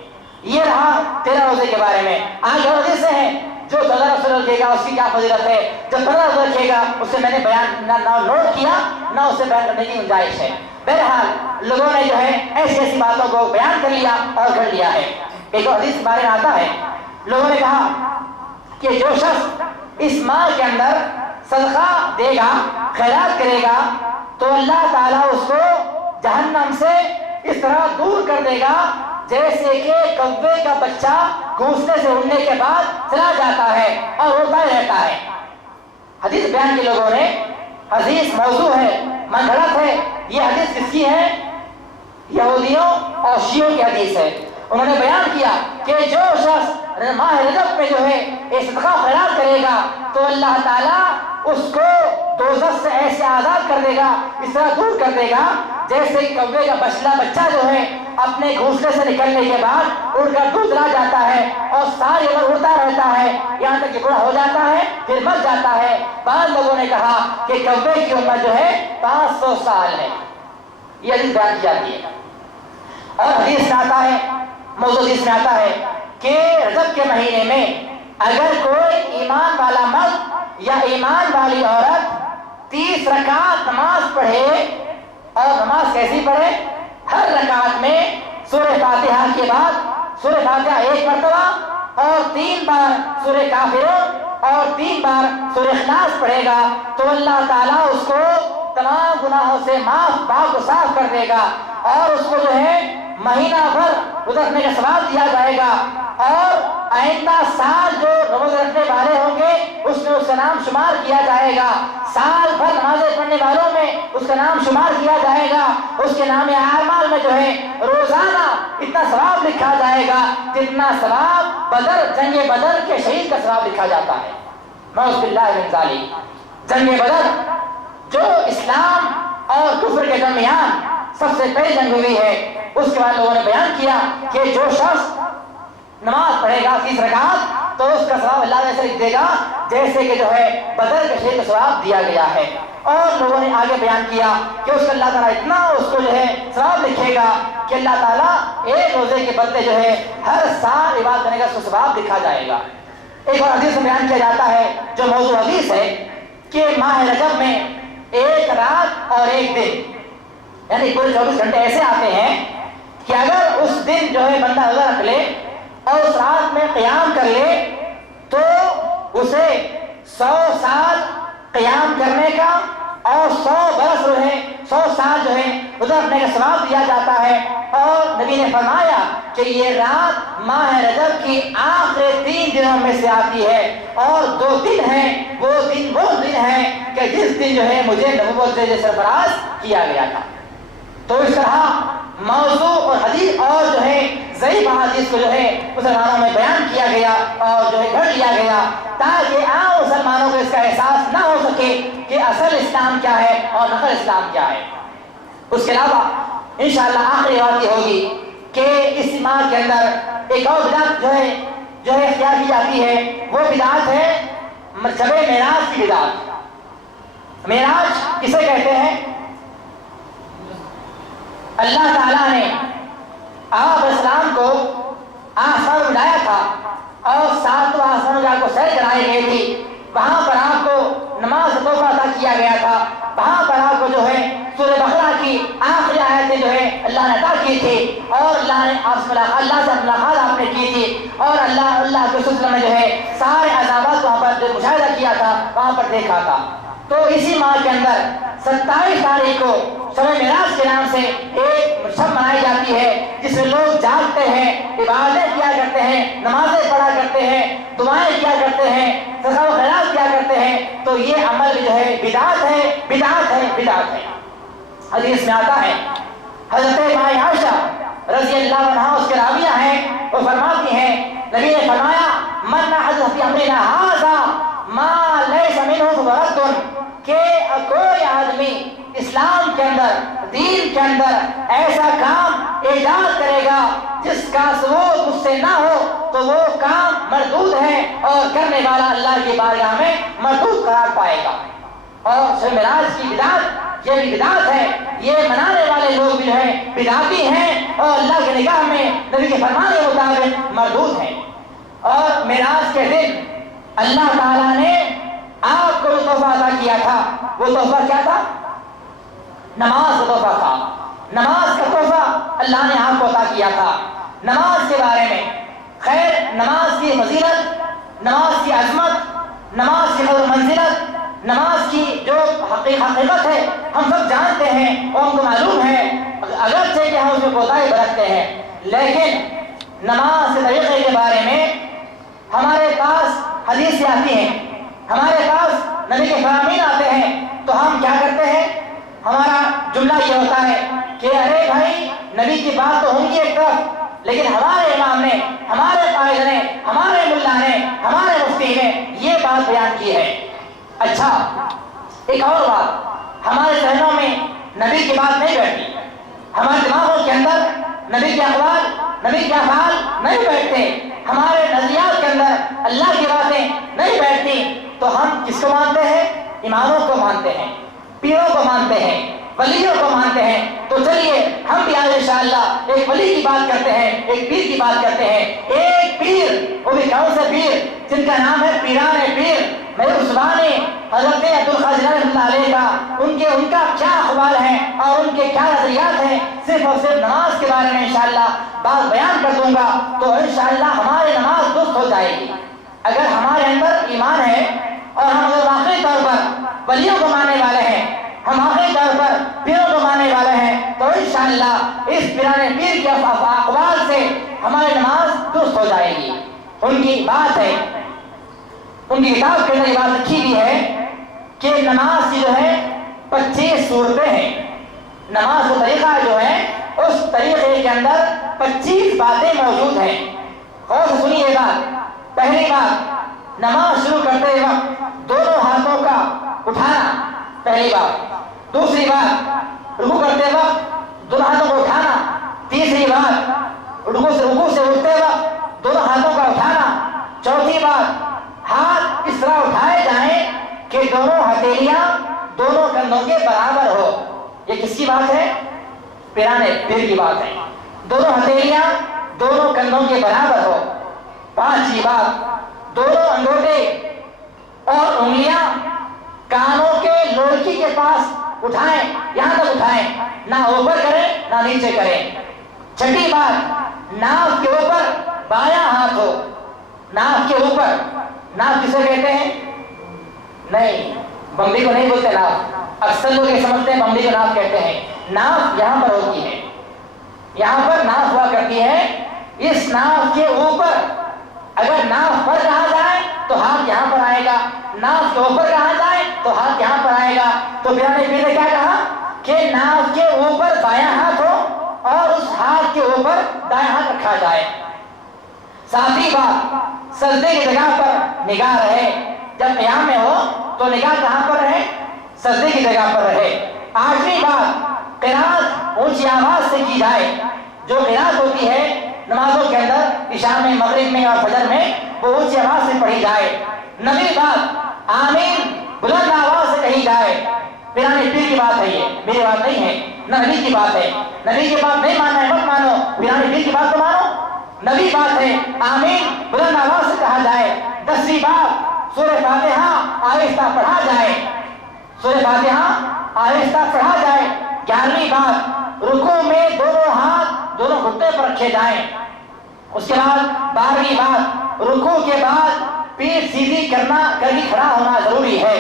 یہ رہا 13 روزے کے بارے میں۔ آگے اور حدیث ہیں جو 14 روزے رکھے گا اس کی کیا فضیلت ہے، جو 15 روزے رکھے گا اسے میں نے بیان نہ نوٹ کیا نہ اسے بیان کرنے کی گنجائش ہے۔ بہرحال لوگوں نے جو ہے ایسی ایسی باتوں کو بیان کر لیا اور گھڑ لیا ہے۔ ایک اور حدیث کے بارے میں آتا ہے، لوگوں نے کہا کہ جو شخص اس ماہ کے اندر صدقہ دے گا، خیرات کرے گا تو اللہ تعالیٰ اس کو جہنم سے اس طرح دور کر دے گا جیسے کہ کوے کا بچہ گھونسلے سے اڑنے کے بعد چلا جاتا ہے اور اڑتا ہی رہتا ہے۔ حدیث بیان کی لوگوں نے، حدیث موضوع ہے، منگڑت ہے۔ یہ حدیث کس کی ہے؟ یہودیوں اور شیعوں کی حدیث ہے۔ انہوں نے بیان کیا کہ جو شخص ماہ رجب میں جو ہے یہ صدقہ خیرات کرے گا تو اللہ تعالیٰ اس کو دوزخ سے ایسے آزاد کر دے گا، اس طرح دور کر دے گا جیسے کوے کا بچہ جو ہے اپنے گھونسلے سے نکلنے کے بعد اڑ کر دور چلا جاتا ہے اور ساری عمر اڑتا رہتا ہے یہاں تک کہ بوڑھا ہو جاتا ہے پھر مر جاتا ہے۔ بعض لوگوں نے کہا کہ کوے کی عمر جو ہے 500 سال ہے۔ یہ حدیث بیان کی جاتی ہے۔ اور حدیث میں آتا ہے، موضوع حدیث میں آتا ہے کہ رجب کے مہینے میں اگر کوئی ایمان والا مرد یا ایمان والی عورت 30 رکعت نماز پڑھے، اور نماز کیسی پڑھے؟ ہر رکعت میں سورہ فاتحہ کے بعد سورہ فاتحہ 1 مرتبہ اور 3 بار سورہ کافرون اور 3 بار سورہ اخلاص پڑھے گا تو اللہ تعالیٰ اس کو تمام گناہوں سے پاک کو صاف کر دے گا، اور اس کو جو ہے مہینہ بھر روزہ رکھنے کا ثواب دیا جائے گا، اور آئندہ سال جو روزہ رکھنے والے ہوں گے اس میں اس کا نام شمار کیا جائے گا، سال بھر نمازیں پڑھنے والوں میں اس کا نام شمار کیا جائے گا، اس کے نام اعمال میں جو ہے روزانہ اتنا ثواب لکھا جائے گا جتنا ثواب جنگ بدر کے شہید کا ثواب لکھا جاتا ہے۔ نعوذ باللہ من ذالک۔ جنگ بدر جو اسلام اور کفر کے درمیان سب سے پہلی جنگ ہوئی ہے، اس کے بعد لوگوں نے بیان کیا کہ جو شخص نماز پڑھے گا 30 رکعت تو اس کا ثواب اللہ نے ایسے لکھ دے گا جیسے کہ جو ہے بدر کے شہید کا ثواب دیا گیا ہے۔ اور لوگوں نے آگے بیان کیا کہ اس کا اللہ تعالیٰ اتنا اس کو جو ہے ثواب لکھے گا کہ اللہ تعالیٰ ایک روزے کے بدلے جو ہے ہر سال عبادت کرنے کا اس کو ثواب لکھا جائے گا۔ ایک اور حدیث میں بیان کیا جاتا ہے جو موضوع حدیث ہے کہ ماہ رجب میں 1 رات اور 1 دن یعنی پورے 24 گھنٹے ایسے آتے ہیں کہ اگر اس دن جو ہے بندہ روزہ رکھ لے اور اس رات میں قیام کر لے تو اسے 100 سال قیام کرنے کا اور 100 برس جو ہے 100 سال جو ہے روزہ رکھنے کا ثواب دیا جاتا ہے۔ اور نبی نے فرمایا کہ یہ رات ماہ رجب کی آخری 3 دنوں میں سے آتی ہے، اور 2 دن ہیں وہ دن ہیں کہ جس دن جو ہے مجھے نبوت سے سرفراز کیا گیا تھا۔ تو اس طرح موضوع اور حدیث اور جو ہے ضعیف حدیث کو جو ہے مسلمانوں میں بیان کیا گیا اور جو ہے گھڑ لیا گیا تاکہ عام مسلمانوں کو اس کا احساس نہ ہو سکے کہ اصل اسلام کیا ہے اور نقل اسلام کیا ہے۔ اس کے علاوہ انشاءاللہ آخری بات یہ ہوگی کہ اس ماہ کے اندر ایک اور بدعت جو ہے اختیار کی جاتی ہے، وہ بدعت ہے شب معراج کی بدعت۔ معراج کسے کہتے ہیں؟ اللہ تعالیٰ نے آپ اسلام کو آسمان میں اٹھایا تھا اور 7 آسمان کو سیر کرائی گئی تھی، وہاں پر آپ کو نماز تحفہ عطا کیا گیا تھا، وہاں پر آپ کو جو ہے سورہ بقرہ کی آخری آیتیں جو ہے اللہ نے عطا کی تھی، اور اللہ سے ملاقات آپ نے کی تھی، اور اللہ کے سلسلے میں جو ہے سارے عذابات وہاں پر جو مشاہدہ کیا تھا وہاں پر دیکھا تھا۔ تو اسی ماہ کے اندر 27 تاریخ کو شب معراج کے نام سے ایک شب منائی جاتی ہے جس میں لوگ جاگتے ہیں، عبادت کیا کرتے ہیں، نمازیں پڑھا دعائیں کیا کرتے ہیں، صدقہ و خیرات کیا کرتے ہیں، تو یہ عمل جو ہے بدعت ہے، بدعت ہے، بدعت ہے۔ حدیث میں آتا ہے، حضرت مائی عائشہ رضی اللہ عنہا اس کے راویہ ہیں، وہ فرماتی ہیں نبی نے فرمایا من احدث فی امرنا ھذا ما لیس منہ فہو رد، کہ کوئی آدمی اسلام کے اندر، دین کے اندر ایسا کام ایجاد کرے گا جس کا ثبوت اس سے نہ ہو تو وہ کام مردود ہے اور کرنے والا اللہ کی بارگاہ میں مردود قرار پائے گا۔ اور شب معراج کی بدعت یہ بھی بدعت ہے، یہ منانے والے لوگ بھی جو ہیں بدعتی ہیں اور اللہ کی نگاہ میں نبی کے فرمان کے مطابق مردود ہیں۔ اور معراج کے دن اللہ تعالیٰ نے آپ کو جو تحفہ عطا کیا تھا وہ تحفہ کیا تھا؟ نماز کا تحفہ تھا۔ نماز کا تحفہ اللہ نے آپ کو عطا کیا تھا۔ نماز کے بارے میں خیر، نماز کی فضیلت، نماز کی عظمت، نماز کی قدر منزلت، نماز کی جو حقیقت ہے ہم سب جانتے ہیں اور ہم کو معلوم ہے، اگرچہ کہ ہم اس میں کوتاہی برتتے ہیں، لیکن نماز کے طریقے کے بارے میں ہمارے پاس حدیث آتی ہیں، ہمارے پاس نبی کے فرامین آتے ہیں، تو ہم کیا کرتے ہیں؟ ہمارا جملہ یہ ہوتا ہے کہ ارے بھائی نبی کی بات تو ہوں گی ایک طرف، لیکن ہمارے امام نے، ہمارے قائد نے، ہمارے ملا نے، ہمارے مفتی نے یہ بات بیان کی ہے۔ اچھا، ایک اور بات، ہمارے ذہنوں میں نبی کی بات نہیں بیٹھتی، ہمارے دماغوں کے اندر نبی کے اقوال، نبی کے افعال نہیں بیٹھتے، ہمارے نظریات کے اندر اللہ کی باتیں نہیں بیٹھتی، تو ہم کس کو مانتے ہیں؟ اماموں کو مانتے ہیں، پیروں کو مانتے ہیں، ولیوں کو مانتے ہیں۔ تو چلیے ہم بھی آج انشاءاللہ ایک ولی کی بات کرتے ہیں، ایک پیر کی بات کرتے ہیں۔ ایک پیر، وہ بھی کون سے پیر؟ جن کا نام ہے پیران پیر میرے زبانی حضرت عبدالقادر رحمۃ اللہ علیہ کا، ان کا کیا اقوال ہیں اور ان کے کیا نظریات ہیں، صرف اور صرف نماز کے بارے میں انشاءاللہ بات بیان کر دوں گا، تو انشاءاللہ ہماری نماز درست ہو جائے گی۔ اگر ہمارے اندر ایمان ہے اور ہم اگر واقعی طور پر ولیوں کو ماننے والے ہیں، ہم واقعی طور پر پیروں کو ماننے والے ہیں، تو انشاءاللہ اس پیران پیر کے اقوال سے ہماری نماز درست ہو جائے گی۔ ان کی بات ہے، ان کی کتاب کے اندر یہ بات لکھی ہوئی ہے کہ نماز کی جو ہے 25 صورتیں ہیں۔ نماز کا طریقہ جو ہے اس طریقے کے اندر 25 باتیں موجود ہیں۔ غور سے سنیے بات۔ پہلی بات، نماز شروع کرتے وقت دونوں ہاتھوں کا اٹھانا، پہلی بات۔ دوسری بات، رکوع کرتے وقت دونوں ہاتھوں کو اٹھانا۔ تیسری بات، رکوع سے اٹھتے وقت دونوں ہاتھوں کا اٹھانا۔ چوتھی بات، ہاتھ اس طرح اٹھائے جائیں کہ دونوں ہتھیلیاں دونوں کندھوں کے برابر ہو۔ یہ کس کی بات ہے؟ پیران پیر کی بات ہے۔ دونوں ہتھیلیاں دونوں کندھوں کے برابر ہو۔ پانچویں بات، دونوں انگوٹے اور انگلیاں کانوں کے لوڑکی کے پاس اٹھائیں، یہاں تک اٹھائیں، نہ اوپر کریں نہ نیچے کریں۔ چھٹی بات، ناف کے اوپر بایاں ہاتھ ہو، ناف کے اوپر۔ ناف کسے کہتے ہیں؟ نہیں، بمبی کو نہیں بولتے ناف، اکثر لوگ یہ سمجھتے ہیں بمبی کو ناف کہتے ہیں۔ ناف یہاں پر ہوتی ہے، یہاں پر ناف ہوا کرتی ہے۔ اس ناف کے اوپر اگر ناف پر کہا جائے تو ہاتھ یہاں پر آئے گا، ناف کے اوپر کہا جائے تو ہاتھ یہاں پر آئے گا۔ تو پیران پیر نے کیا کہا کہ ناف کے اوپر بایاں ہاتھ ہو اور اس ہاتھ کے اوپر دائیں ہاتھ رکھا جائے۔ ساتھی بات، سجدے کی جگہ پر نگاہ رہے، جب قیام میں ہو تو نگاہ کہاں پر رہے؟ سجدے کی جگہ پر رہے۔ آخری بات، قرات اونچی آواز سے کی جائے۔ جو قرات ہوتی ہے نمازوں کے اندر، عشاء میں، مغرب میں اور فجر میں، وہ اونچی آواز سے پڑھی جائے۔ نبی بات، آمین بلند آواز سے کہی جائے۔ پیران پیر کی بات ہے، یہ میری بات نہیں ہے، نبی کی بات ہے۔ نبی کی بات نہیں ماننا ہے مت مانو، پیران پیر کی بات تو مانو۔ نبی بات ہے، آمین بلند آواز سے کہا جائے۔ 10ویں بات، سورہ فاتحہ آہستہ پڑھا جائے، سورہ فاتحہ آہستہ پڑھا جائے۔ 11ویں بات، رکوع میں دونوں ہاتھ دونوں گھٹنے پر رکھے جائیں۔ اس کے بعد 12ویں بات، رکوع کے بعد پیٹھ سیدھی کر کے کھڑا ہونا ضروری ہے۔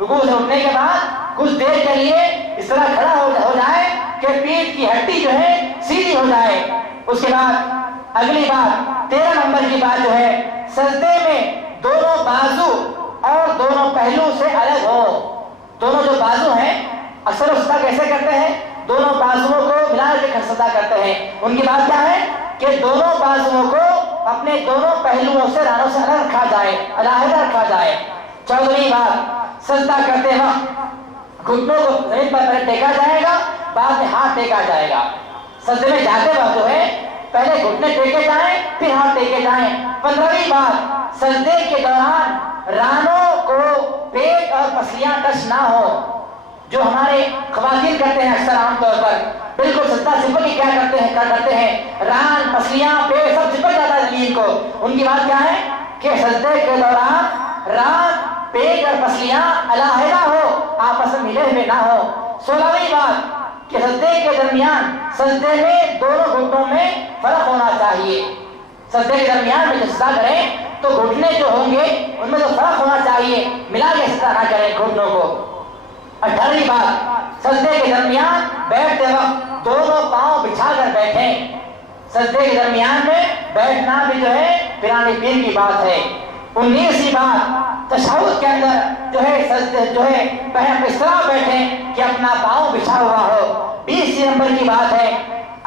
رکوع سے اٹھنے کے بعد کچھ دیر کے لیے اس طرح کھڑا ہو جائے کہ پیٹھ کی ہڈی جو ہے سیدھی ہو جائے۔ اس کے بعد اگلی بات، 13 نمبر کی بات جو ہے سجدے میں دونوں بازو اور دونوں پہلو سے الگ ہو. دونوں جو بازو ہیں اکثر سجدہ کیسے کرتے ہیں؟ دونوں بازوؤں کو ملا کے سجدہ کرتے ہیں. ان کی بات کیا ہے کہ دونوں بازوؤں کو اپنے دونوں پہلوؤں سے رانوں سے الگ رکھا جائے, علیحدہ رکھا جائے. 14ویں بات, سجدہ کرتے وقت گھٹنوں کو زمین پر پہلے ٹیکا جائے گا, بعد میں ہاتھ ٹیکا جائے گا. سجدے میں جاتے وقت جو ہے پہلے گھٹنے ٹیکے جائیں پھر ہاتھ ٹیکے جائیں. 15ویں بات, سجدے کے دوران رانوں کو پیٹ اور پسلیاں ٹچ نہ ہو. جو ہمارے خواتین کرتے ہیں اکثر عام طور پر, بالکل سجدہ چپک کے کیا کرتے ہیں ران پسلیاں پیٹ سب چپک جاتا ہے زمین کو. ان کی بات کیا ہے کہ سجدے کے دوران ران پیٹ اور پسلیاں علیحدہ ہو, آپس میں ملے ہوئے نہ ہو. 16ویں بات کہ سجدے کے درمیان سجدے میں دونوں گھٹنوں میں فرق ہونا چاہیے. سجدے کے درمیان میں جب سجدہ کریں تو گھٹنے جو ہوں گے ان میں جو فرق ہونا چاہیے, ملا کے سجدہ نہ کریں گھٹنوں کو. 18ویں بات, سجدے کے درمیان بیٹھتے وقت دونوں پاؤں بچھا کر بیٹھیں. سجدے کے درمیان میں بیٹھنا بھی جو ہے پیرانے پیر کی بات ہے. 19ویں بات, تشہد کے اندر جو ہے سجدے جو ہے اس طرح بیٹھیں کہ اپنا پاؤں بچھا ہوا ہو. 20 نمبر کی بات ہے,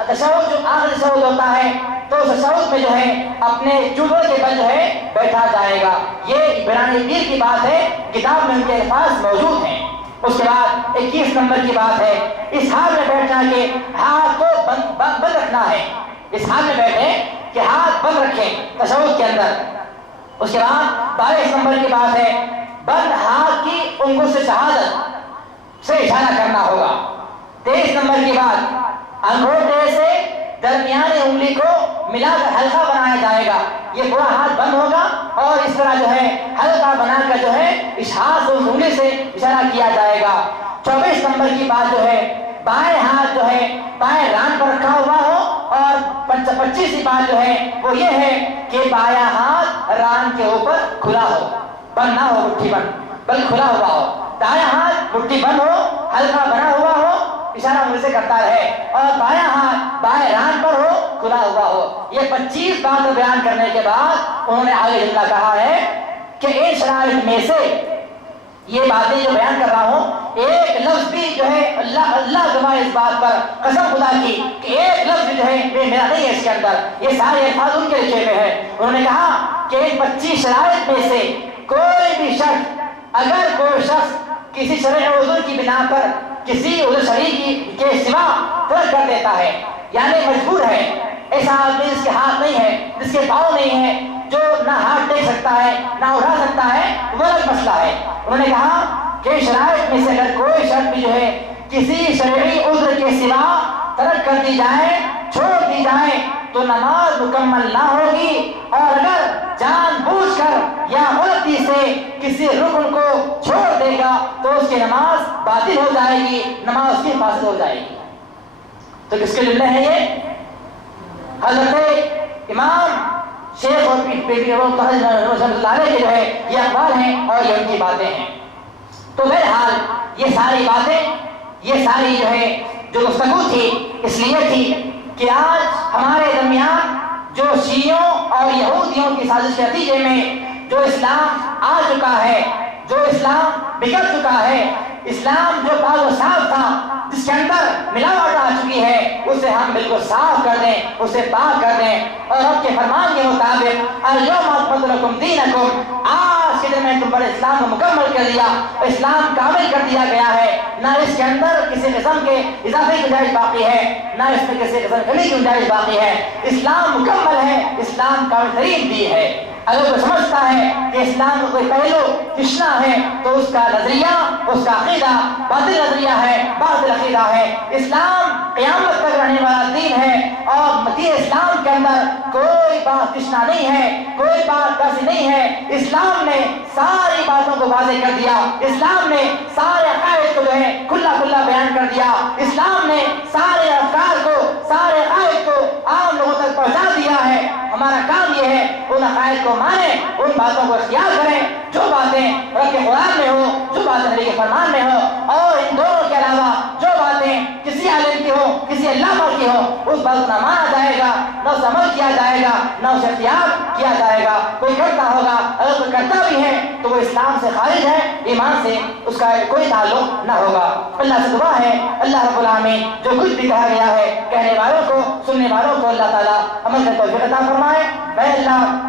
تشہد جو آخری تشہد ہوتا ہے تو تشہد میں جو ہے اپنے جوڑوں کے بل جو ہے بیٹھا جائے گا. یہ پیرانے پیر کی بات ہے, کتاب میں ان کے الفاظ موجود ہیں. اس کے بعد 21 نمبر کی بات ہے, اس حال میں بیٹھنا کہ ہاتھ کو بند رکھنا ہے. اس حال میں بیٹھیں کہ ہاتھ بند رکھیں تشہد کے اندر. اس کے بعد 22 نمبر کی بات ہے, بند ہاتھ کی انگلی سے شہادت سے اشارہ کرنا ہوگا. 23 نمبر کی بات, انگوٹھے سے درمیانی انگلی کو ملا کر حلقہ بنایا جائے گا. یہ پورا ہاتھ بند ہوگا اور اس طرح جو ہے حلقہ بنا کر جو ہے اس ہاتھ سے اس انگلی سے اشارہ کیا جائے گا. 24 نمبر کی بات جو ہے, بائیں ہاتھ جو ہے بائیں ران پر رکھا ہوا ہو اور 25ویں بات جو ہے وہ یہ ہے کہ بایاں ہاتھ ران کے اوپر کھلا ہو, بند نہ ہو مٹھی بند, بلکہ کھلا ہوا ہو. دایاں ہاتھ مٹھی بند ہو, حلقہ بنا ہوا ہو, اشارہ انگلی سے کرتا رہے, اور بایاں ہاتھ بائیں ران پر ہو, کھلا ہوا ہو. یہ 25 باتیں بیان کرنے کے بعد انہوں نے آگے جملہ کہا ہے کہ ان شرائط میں سے یہ باتیں جو بیان کر رہا ہوں ایک لفظ بھی جو ہے اللہ گواہ اس بات پر قسم خدا کی کہ ایک لفظ بھی جو ہے میرا نہیں ہے اس کے اندر, یہ سارے الفاظ ان کے لکھے ہوئے ہیں. انہوں نے کہا کہ ان 25 شرائط میں سے کوئی بھی شخص, اگر کوئی شخص کسی شرعی عذر کی بنا پر کسی عذر شرعی کے سوا ترک کر دیتا ہے, یعنی مجبور ہے, ایسا آدمی جس کے ہاتھ نہیں ہے, جس کے پاؤں نہیں ہے, جو نہ ہاتھ ٹیک سکتا ہے نہ اٹھا سکتا ہے, وہ الگ مسئلہ ہے. انہوں نے کہا کہ شرائط میں سے اگر کوئی شخص بھی جو ہے کسی شرعی عذر کے سوا ترک کر دی جائے, چھوڑ دی جائے, تو نماز مکمل نہ ہوگی, اور اگر جان بوجھ کر یا غلطی سے کسی رکن کو چھوڑ دے گا تو اس کی نماز باطل ہو جائے گی, نماز اس کی فاسد ہو جائے گی. تو کس کے جملے ہیں یہ؟ حضرت امام شیخ اور اللہ علیہ کے جو ہے یہ اقوال ہیں اور یہ ان کی باتیں ہیں. تو بہرحال یہ ساری باتیں, یہ ساری جو ہے جو گفتگو تھی اس لیے تھی کہ آج ہمارے درمیان جو شیعوں اور یہودیوں کی سازش کے نتیجے میں جو اسلام آ چکا ہے, جو اسلام بگڑ چکا ہے, اسلام جو پاک و صاف تھا, جس کے اندر ملاوٹ آ چکی ہے, اسے ہم بالکل صاف کر دیں, اسے پاک کر دیں. اور رب کے فرمان کے مطابق الیوم اکملت لکم دینکم, آج کے دن میں تم پر اسلام کو مکمل کر دیا, اسلام کامل کر دیا گیا ہے. نہ اس کے اندر کسی قسم کے اضافے کی گنجائش باقی ہے, نہ اس میں کسی قسم کمی کی گنجائش باقی ہے. اسلام مکمل ہے, اسلام کامل ترین دین ہے. اگر کوئی سمجھتا ہے کہ اسلام کا کوئی پہلو تشنا ہے تو اس کا نظریہ, اس کا عقیدہ باطل نظریہ ہے, باطل عقیدہ ہے. اسلام قیامت تک رہنے والا دین ہے, اور دین اسلام کے اندر کوئی بات تشنا نہیں ہے, کوئی بات باسی نہیں ہے. اسلام نے ساری باتوں کو واضح کر دیا, اسلام نے سارے عقائد کو جو ہے کھلا کھلا بیان کر دیا, اسلام نے سارے افکار کو, سارے عقائد کو عام لوگوں تک پہنچا دیا ہے. ہمارا کام یہ ہے ان عقائد کو مانیں, ان باتوں کو اختیار کریں جو باتیں رب کے قرآن میں ہو, جو باتیں نبی کے فرمان میں ہو, اور ان دونوں کے علاوہ جو باتیں کسی عالم کی ہو, کسی علامہ کی ہو، اس بات نہ مانا جائے گا، نہ اس عمل کیا جائے گا، نہ اسے اختیار کیا جائے گا۔ کوئی کرتا ہوگا، اگر کوئی کرتا بھی ہے تو وہ اسلام سے خارج ہے، ایمان سے اس کا کوئی تعلق نہ ہوگا۔ اللہ سے دعا ہے اللہ رب العالمین جو کچھ بھی کہا گیا ہے کہنے والوں کو، سننے والوں کو اللہ تعالیٰ عمل کا توفیق عطا فرمائے۔ اے اللہ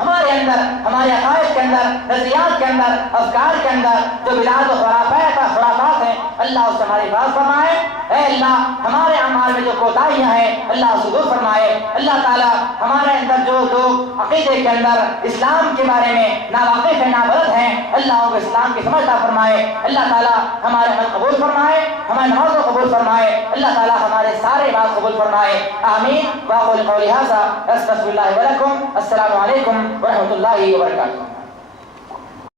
ہمارے اندر، ہمارے عقائد کے اندر، نظریات کے اندر، افکار کے اندر جو بدعات و خرافات ہیں اللہ اس سے ہماری حفاظت فرمائے۔ اے اللہ ہمارے اعمال میں جو کوتاہیاں ہیں اللہ اسے دور فرمائے۔ اللہ تعالیٰ ہمارے اندر جو لوگ عقیدے کے اندر اسلام کے بارے میں ناواقف ہیں، نابلد ہیں، اللہ ان کو اسلام کی سمجھ عطا فرمائے۔ اللہ تعالیٰ ہمارے عمل قبول فرمائے، ہمارے نماز کو قبول فرمائے، اللہ تعالیٰ ہمارے سارے بات قبول فرمائے۔ آمین۔ واقول قولی ھذا استغفر اللہ ولکم۔ السلام علیکم ورحمۃ اللہ وبرکاتہ۔